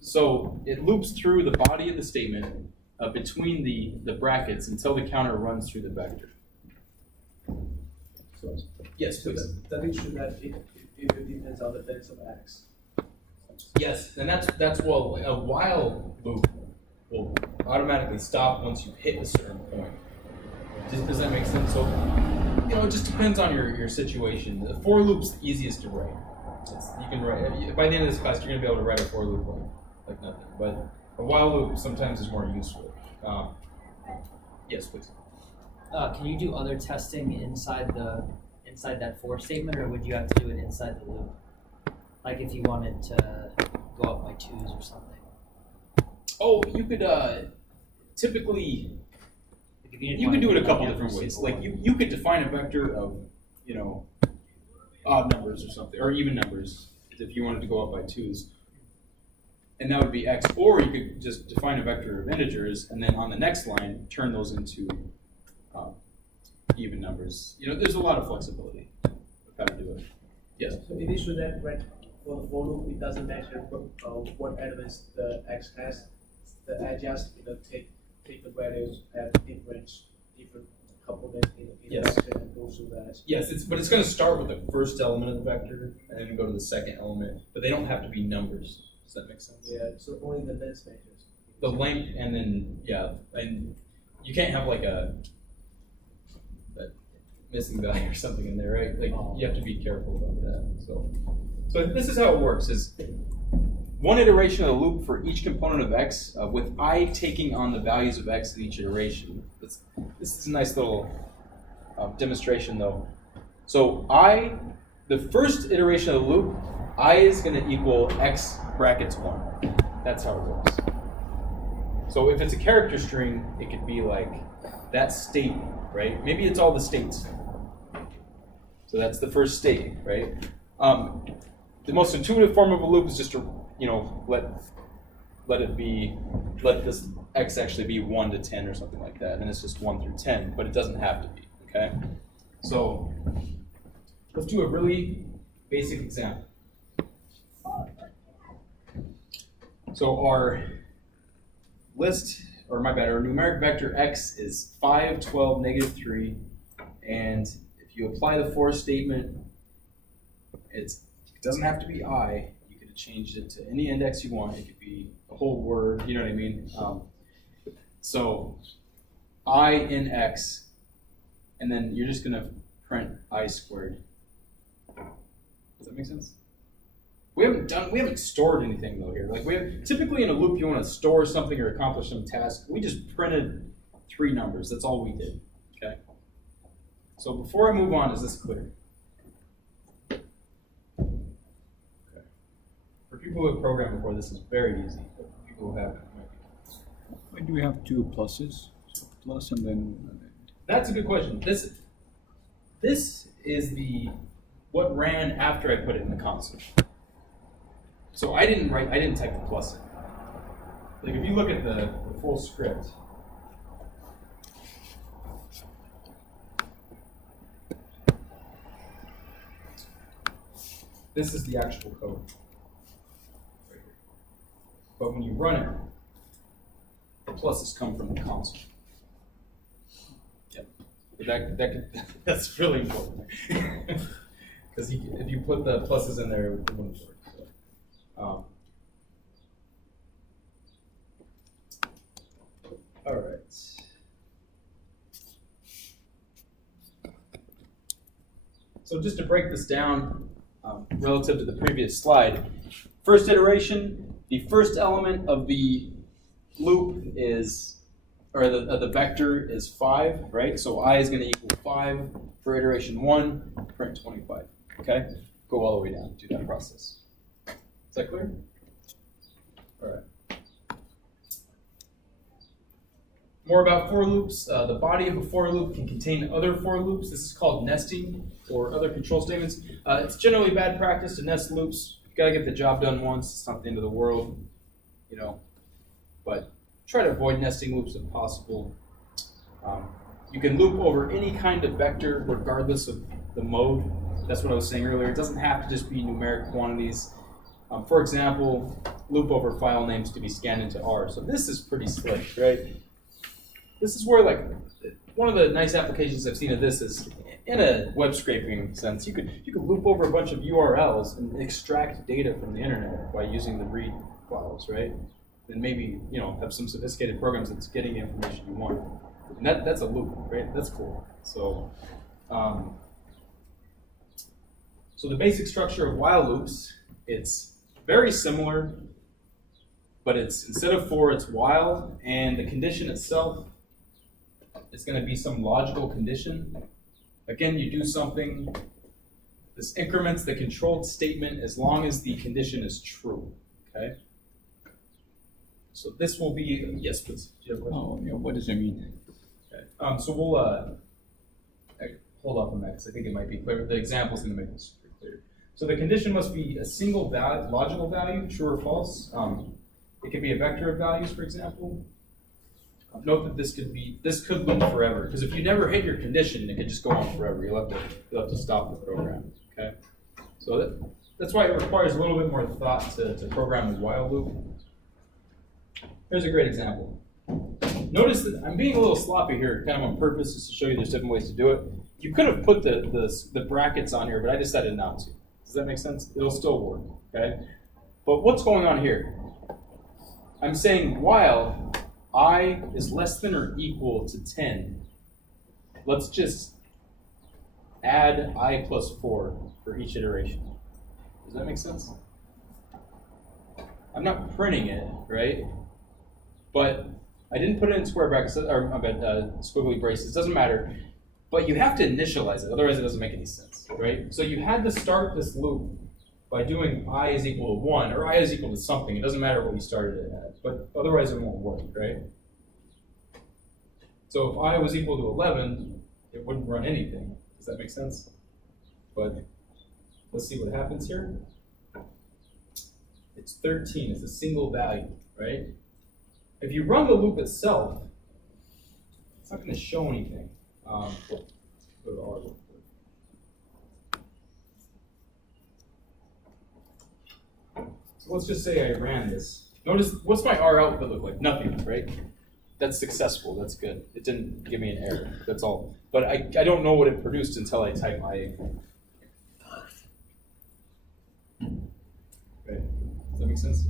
So it loops through the body of the statement between the brackets until the counter runs through the vector. So, yes, please. That means that it depends on the length of X. Yes, and that's well, a while loop will automatically stop once you hit a certain point. Does that make sense? So, it just depends on your situation. The for loop's the easiest to write. You can write, by the end of this class, you're going to be able to write a for loop like nothing. But a while loop sometimes is more useful. Yes, please. Can you do other testing inside that for statement, or would you have to do it inside the loop? Like if you wanted to go up by 2s or something. Oh, you could typically you could do it a couple different ways. Like you could define a vector of odd numbers or something, or even numbers if you wanted to go up by 2s. And that would be X, or you could just define a vector of integers, and then on the next line, turn those into even numbers. There's a lot of flexibility of how to do it. Yes? So it is true that for the for loop, it doesn't matter what elements the X has. The I just take the values at different components in Yes. the vector and go through that. Yes, but it's going to start with the first element of the vector, and then go to the second element, but they don't have to be numbers. Does that make sense? Yeah, so only the length matters. The length, and then, and you can't have like a missing value or something in there, right? Like, you have to be careful about that. So this is how it works, is one iteration of the loop for each component of X, with I taking on the values of X in each iteration. This is a nice little demonstration though. So the first iteration of the loop, I is going to equal X brackets 1. That's how it works. So if it's a character string, it could be like that state, right? Maybe it's all the states. So that's the first state, right? The most intuitive form of a loop is just to, let this X actually be 1 to 10 or something like that, and it's just 1 through 10, but it doesn't have to be, okay? So let's do a really basic example. So our numeric vector X is 5, 12, negative 3, and if you apply the for statement, it doesn't have to be I. You could have changed it to any index you want. It could be a whole word, you know what I mean? So I in X, and then you're just going to print I squared. Does that make sense? We haven't stored anything though here. Like typically in a loop you want to store something or accomplish some task. We just printed 3 numbers. That's all we did. Okay. So before I move on, is this clear? Okay. For people who have programmed before, this is very easy. But for people who haven't, it might be. Why do we have 2 pluses? So plus and then. That's a good question. This is what ran after I put it in the console. So I didn't type the plus in. Like if you look at the full script, this is the actual code. Right here. But when you run it, the pluses come from the console. Yep. But that's really important. Because if you put the pluses in there, it wouldn't work. All right. So just to break this down relative to the previous slide, first iteration, the first element of the loop is or the vector is 5, right? So I is going to equal 5 for iteration 1, print 25, okay? Go all the way down, do that process. Is that clear? All right. More about for loops. The body of a for loop can contain other for loops. This is called nesting or other control statements. It's generally bad practice to nest loops. You gotta get the job done once. It's not the end of the world, you know. But try to avoid nesting loops if possible. You can loop over any kind of vector regardless of the mode. That's what I was saying earlier. It doesn't have to just be numeric quantities. For example, loop over file names to be scanned into R. So this is pretty slick, right? This is where, like, one of the nice applications I've seen of this is in a web scraping sense. You could loop over a bunch of URLs and extract data from the internet by using the read files, right? And maybe, you know, have some sophisticated programs that's getting the information you want. And that's a loop, right? That's cool. So, so the basic structure of while loops, it's very similar, but it's instead of for, it's while, and the condition itself is going to be some logical condition. Again, you do something, this increments the controlled statement as long as the condition is true, okay? So this will be, yes, please. Do you have a question? Oh, yeah, what does it mean? Okay. So we'll hold off on that because I think it might be clear. The example is going to make this super clear. So the condition must be a single value, logical value, true or false. It could be a vector of values, for example. Note that this could loop forever, because if you never hit your condition, it could just go on forever. You'll have to stop the program. Okay, so that's why it requires a little bit more thought to program a while loop. Here's a great example. Notice that I'm being a little sloppy here, kind of on purpose, just to show you there's different ways to do it. You could have put the brackets on here, but I decided not to. Does that make sense? It'll still work. Okay, but what's going on here? I'm saying while I is less than or equal to 10, let's just add I plus 4 for each iteration. Does that make sense? I'm not printing it, right? But I didn't put it in square brackets, or squiggly braces, doesn't matter. But you have to initialize it, otherwise it doesn't make any sense, right? So you had to start this loop by doing I is equal to 1, or I is equal to something. It doesn't matter what we started it at, but otherwise it won't work, right? So if I was equal to 11, it wouldn't run anything. Does that make sense? But let's see what happens here. It's 13, it's a single value, right? If you run the loop itself, it's not going to show anything. Go to R real quick. So let's just say I ran this. Notice, what's my R output look like? Nothing, right? That's successful, that's good. It didn't give me an error, that's all. But I don't know what it produced until I type I. Okay, does that make sense?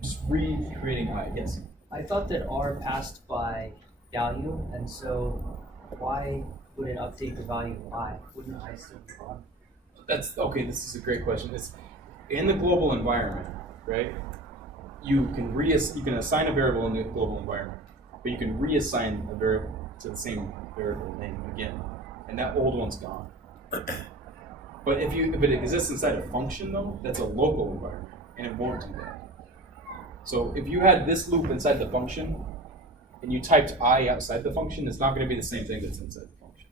Just recreating I, yes? I thought that R passed by value, and so why would it update the value of I? Wouldn't I still be wrong? That's, okay, this is a great question. It's in the global environment, right? You can assign a variable in the global environment, but you can reassign a variable to the same variable name again, and that old one's gone. But if it exists inside a function though, that's a local environment, and it won't do that. So if you had this loop inside the function, and you typed I outside the function, it's not going to be the same thing that's inside the function.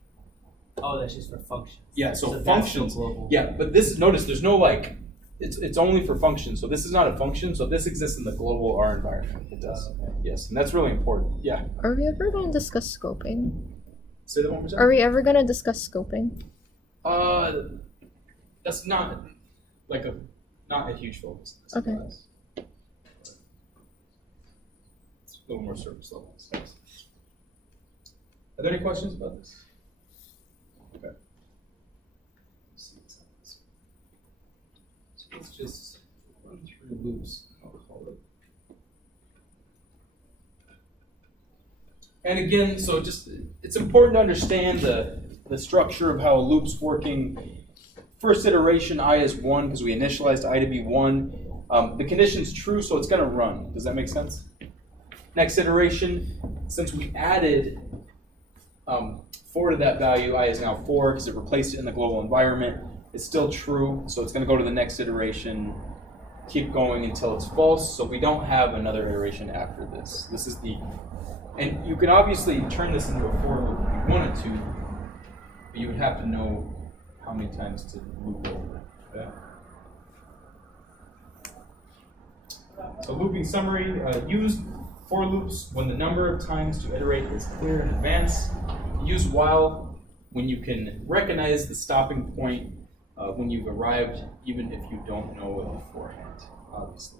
Oh, that's just for functions. Yeah, so that's functions. global. Yeah, but this, notice there's no like, it's only for functions. So this is not a function. So this exists in the global R environment. It does. Okay. Yes, and that's really important. Yeah. Are we ever going to discuss scoping? Say that 1%. Are we ever going to discuss scoping? That's not like not a huge focus. Okay. It's a little more surface level stuff. Are there any questions about this? Okay. Let's see what's happens. So let's just run through loops. I'll call it. And again, so just it's important to understand the structure of how a loop's working. First iteration, I is 1 because we initialized I to be 1. The condition's true, so it's going to run. Does that make sense? Next iteration, since we added 4 to that value, I is now 4 because it replaced it in the global environment. It's still true, so it's going to go to the next iteration, keep going until it's false, so we don't have another iteration after this. This is the, and you can obviously turn this into a for loop if you wanted to, but you would have to know how many times to loop over. Okay? So looping summary, use for loops when the number of times to iterate is clear in advance. Use while when you can recognize the stopping point when you've arrived, even if you don't know it beforehand, obviously.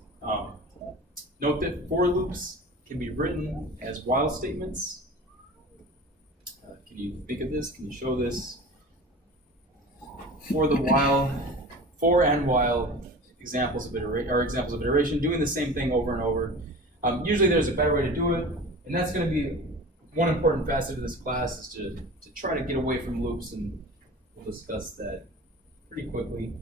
Note that for loops can be written as while statements. Can you think of this? Can you show this? For the while, for and while examples of iteration, doing the same thing over and over. Usually there's a better way to do it, and that's going to be one important facet of this class is to try to get away from loops, and we'll discuss that pretty quickly.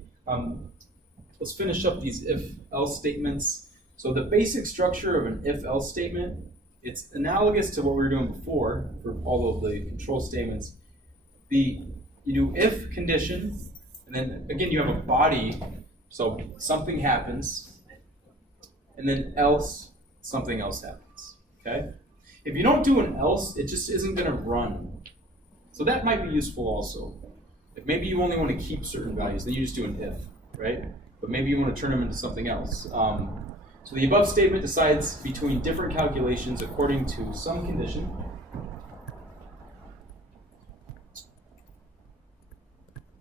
Let's finish up these if-else statements. So the basic structure of an if-else statement, it's analogous to what we were doing before for all of the control statements. You do if condition, and then again you have a body, so something happens, and then else, something else happens, okay? If you don't do an else, it just isn't gonna run. So that might be useful also. If maybe you only want to keep certain values, then you just do an if, right? But maybe you want to turn them into something else. So the above statement decides between different calculations according to some condition.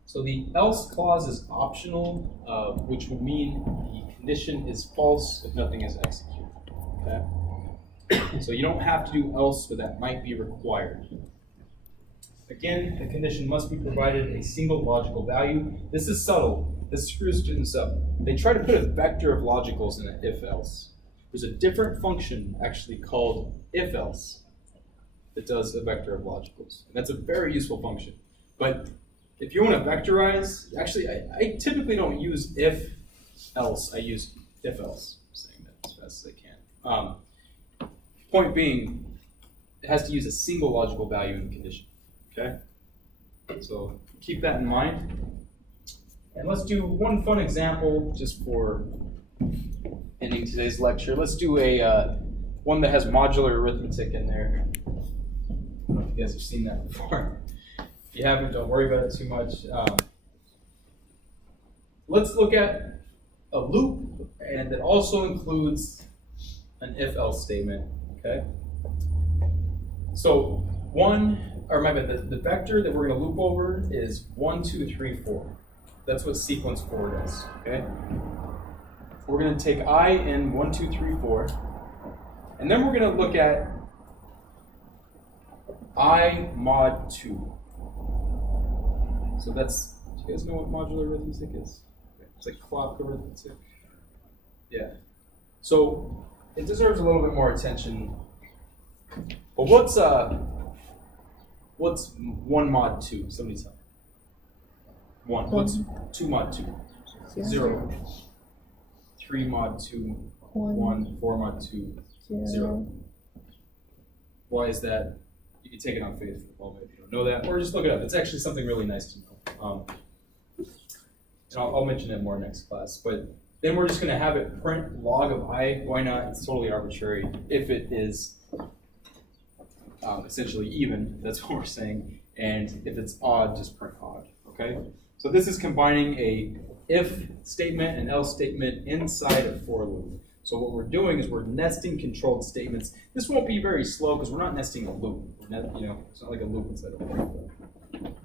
So the else clause is optional, which would mean the condition is false if nothing is executed, okay? So you don't have to do else, but that might be required. Again, the condition must be provided a single logical value. This is subtle. This screws students up. They try to put a vector of logicals in an if-else. There's a different function actually called if-else that does a vector of logicals. And that's a very useful function. But if you want to vectorize, actually, I typically don't use if-else. I use if-else, saying that as fast as I can. Point being, it has to use a single logical value in the condition. Okay? So keep that in mind. And let's do one fun example just for ending today's lecture. Let's do a one that has modular arithmetic in there. I don't know if you guys have seen that before. If you haven't, don't worry about it too much. Let's look at a loop, and that also includes an if-else statement. Okay? So the vector that we're going to loop over is 1, 2, 3, 4. That's what sequence 4 does. Okay? We're going to take I in 1, 2, 3, 4, and then we're going to look at I mod 2. So that's, do you guys know what modular arithmetic is? It's like clock arithmetic. Yeah. So it deserves a little bit more attention. But what's 1 mod 2? Somebody tell me. 1. What's 2 mod 2? 0. 3 mod 2, 1. 4 mod 2, 0. Why is that? You can take it on faith for the moment if you don't know that, or just look it up. It's actually something really nice to know. And I'll mention it more next class. But then we're just going to have it print log of I. Why not? It's totally arbitrary. If it is essentially even, that's what we're saying. And if it's odd, just print odd. Okay? So this is combining a if statement and else statement inside a for loop. So what we're doing is we're nesting controlled statements. This won't be very slow because we're not nesting a loop. It's not like a loop inside a for loop.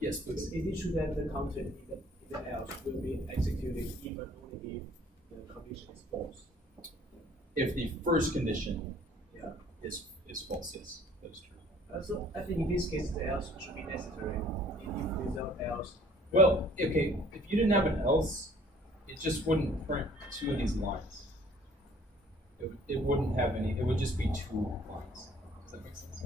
Yes, please. Is it true that the content in the else will be executed even only if the condition is false? If the first condition is false, yes, that is true. So I think in this case the else should be necessary. If without else. Well, okay, if you didn't have an else, it just wouldn't print 2 of these lines. It wouldn't have any, it would just be 2 lines. Does that make sense?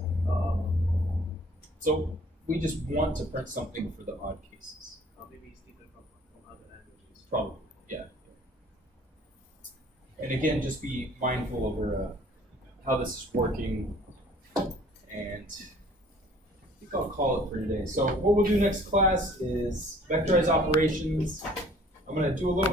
So we just want to print something for the odd cases. Maybe it's different from other languages. Probably, yeah. And again, just be mindful over how this is working And I think I'll call it for today. So what we'll do next class is vectorized operations. I'm going to do a little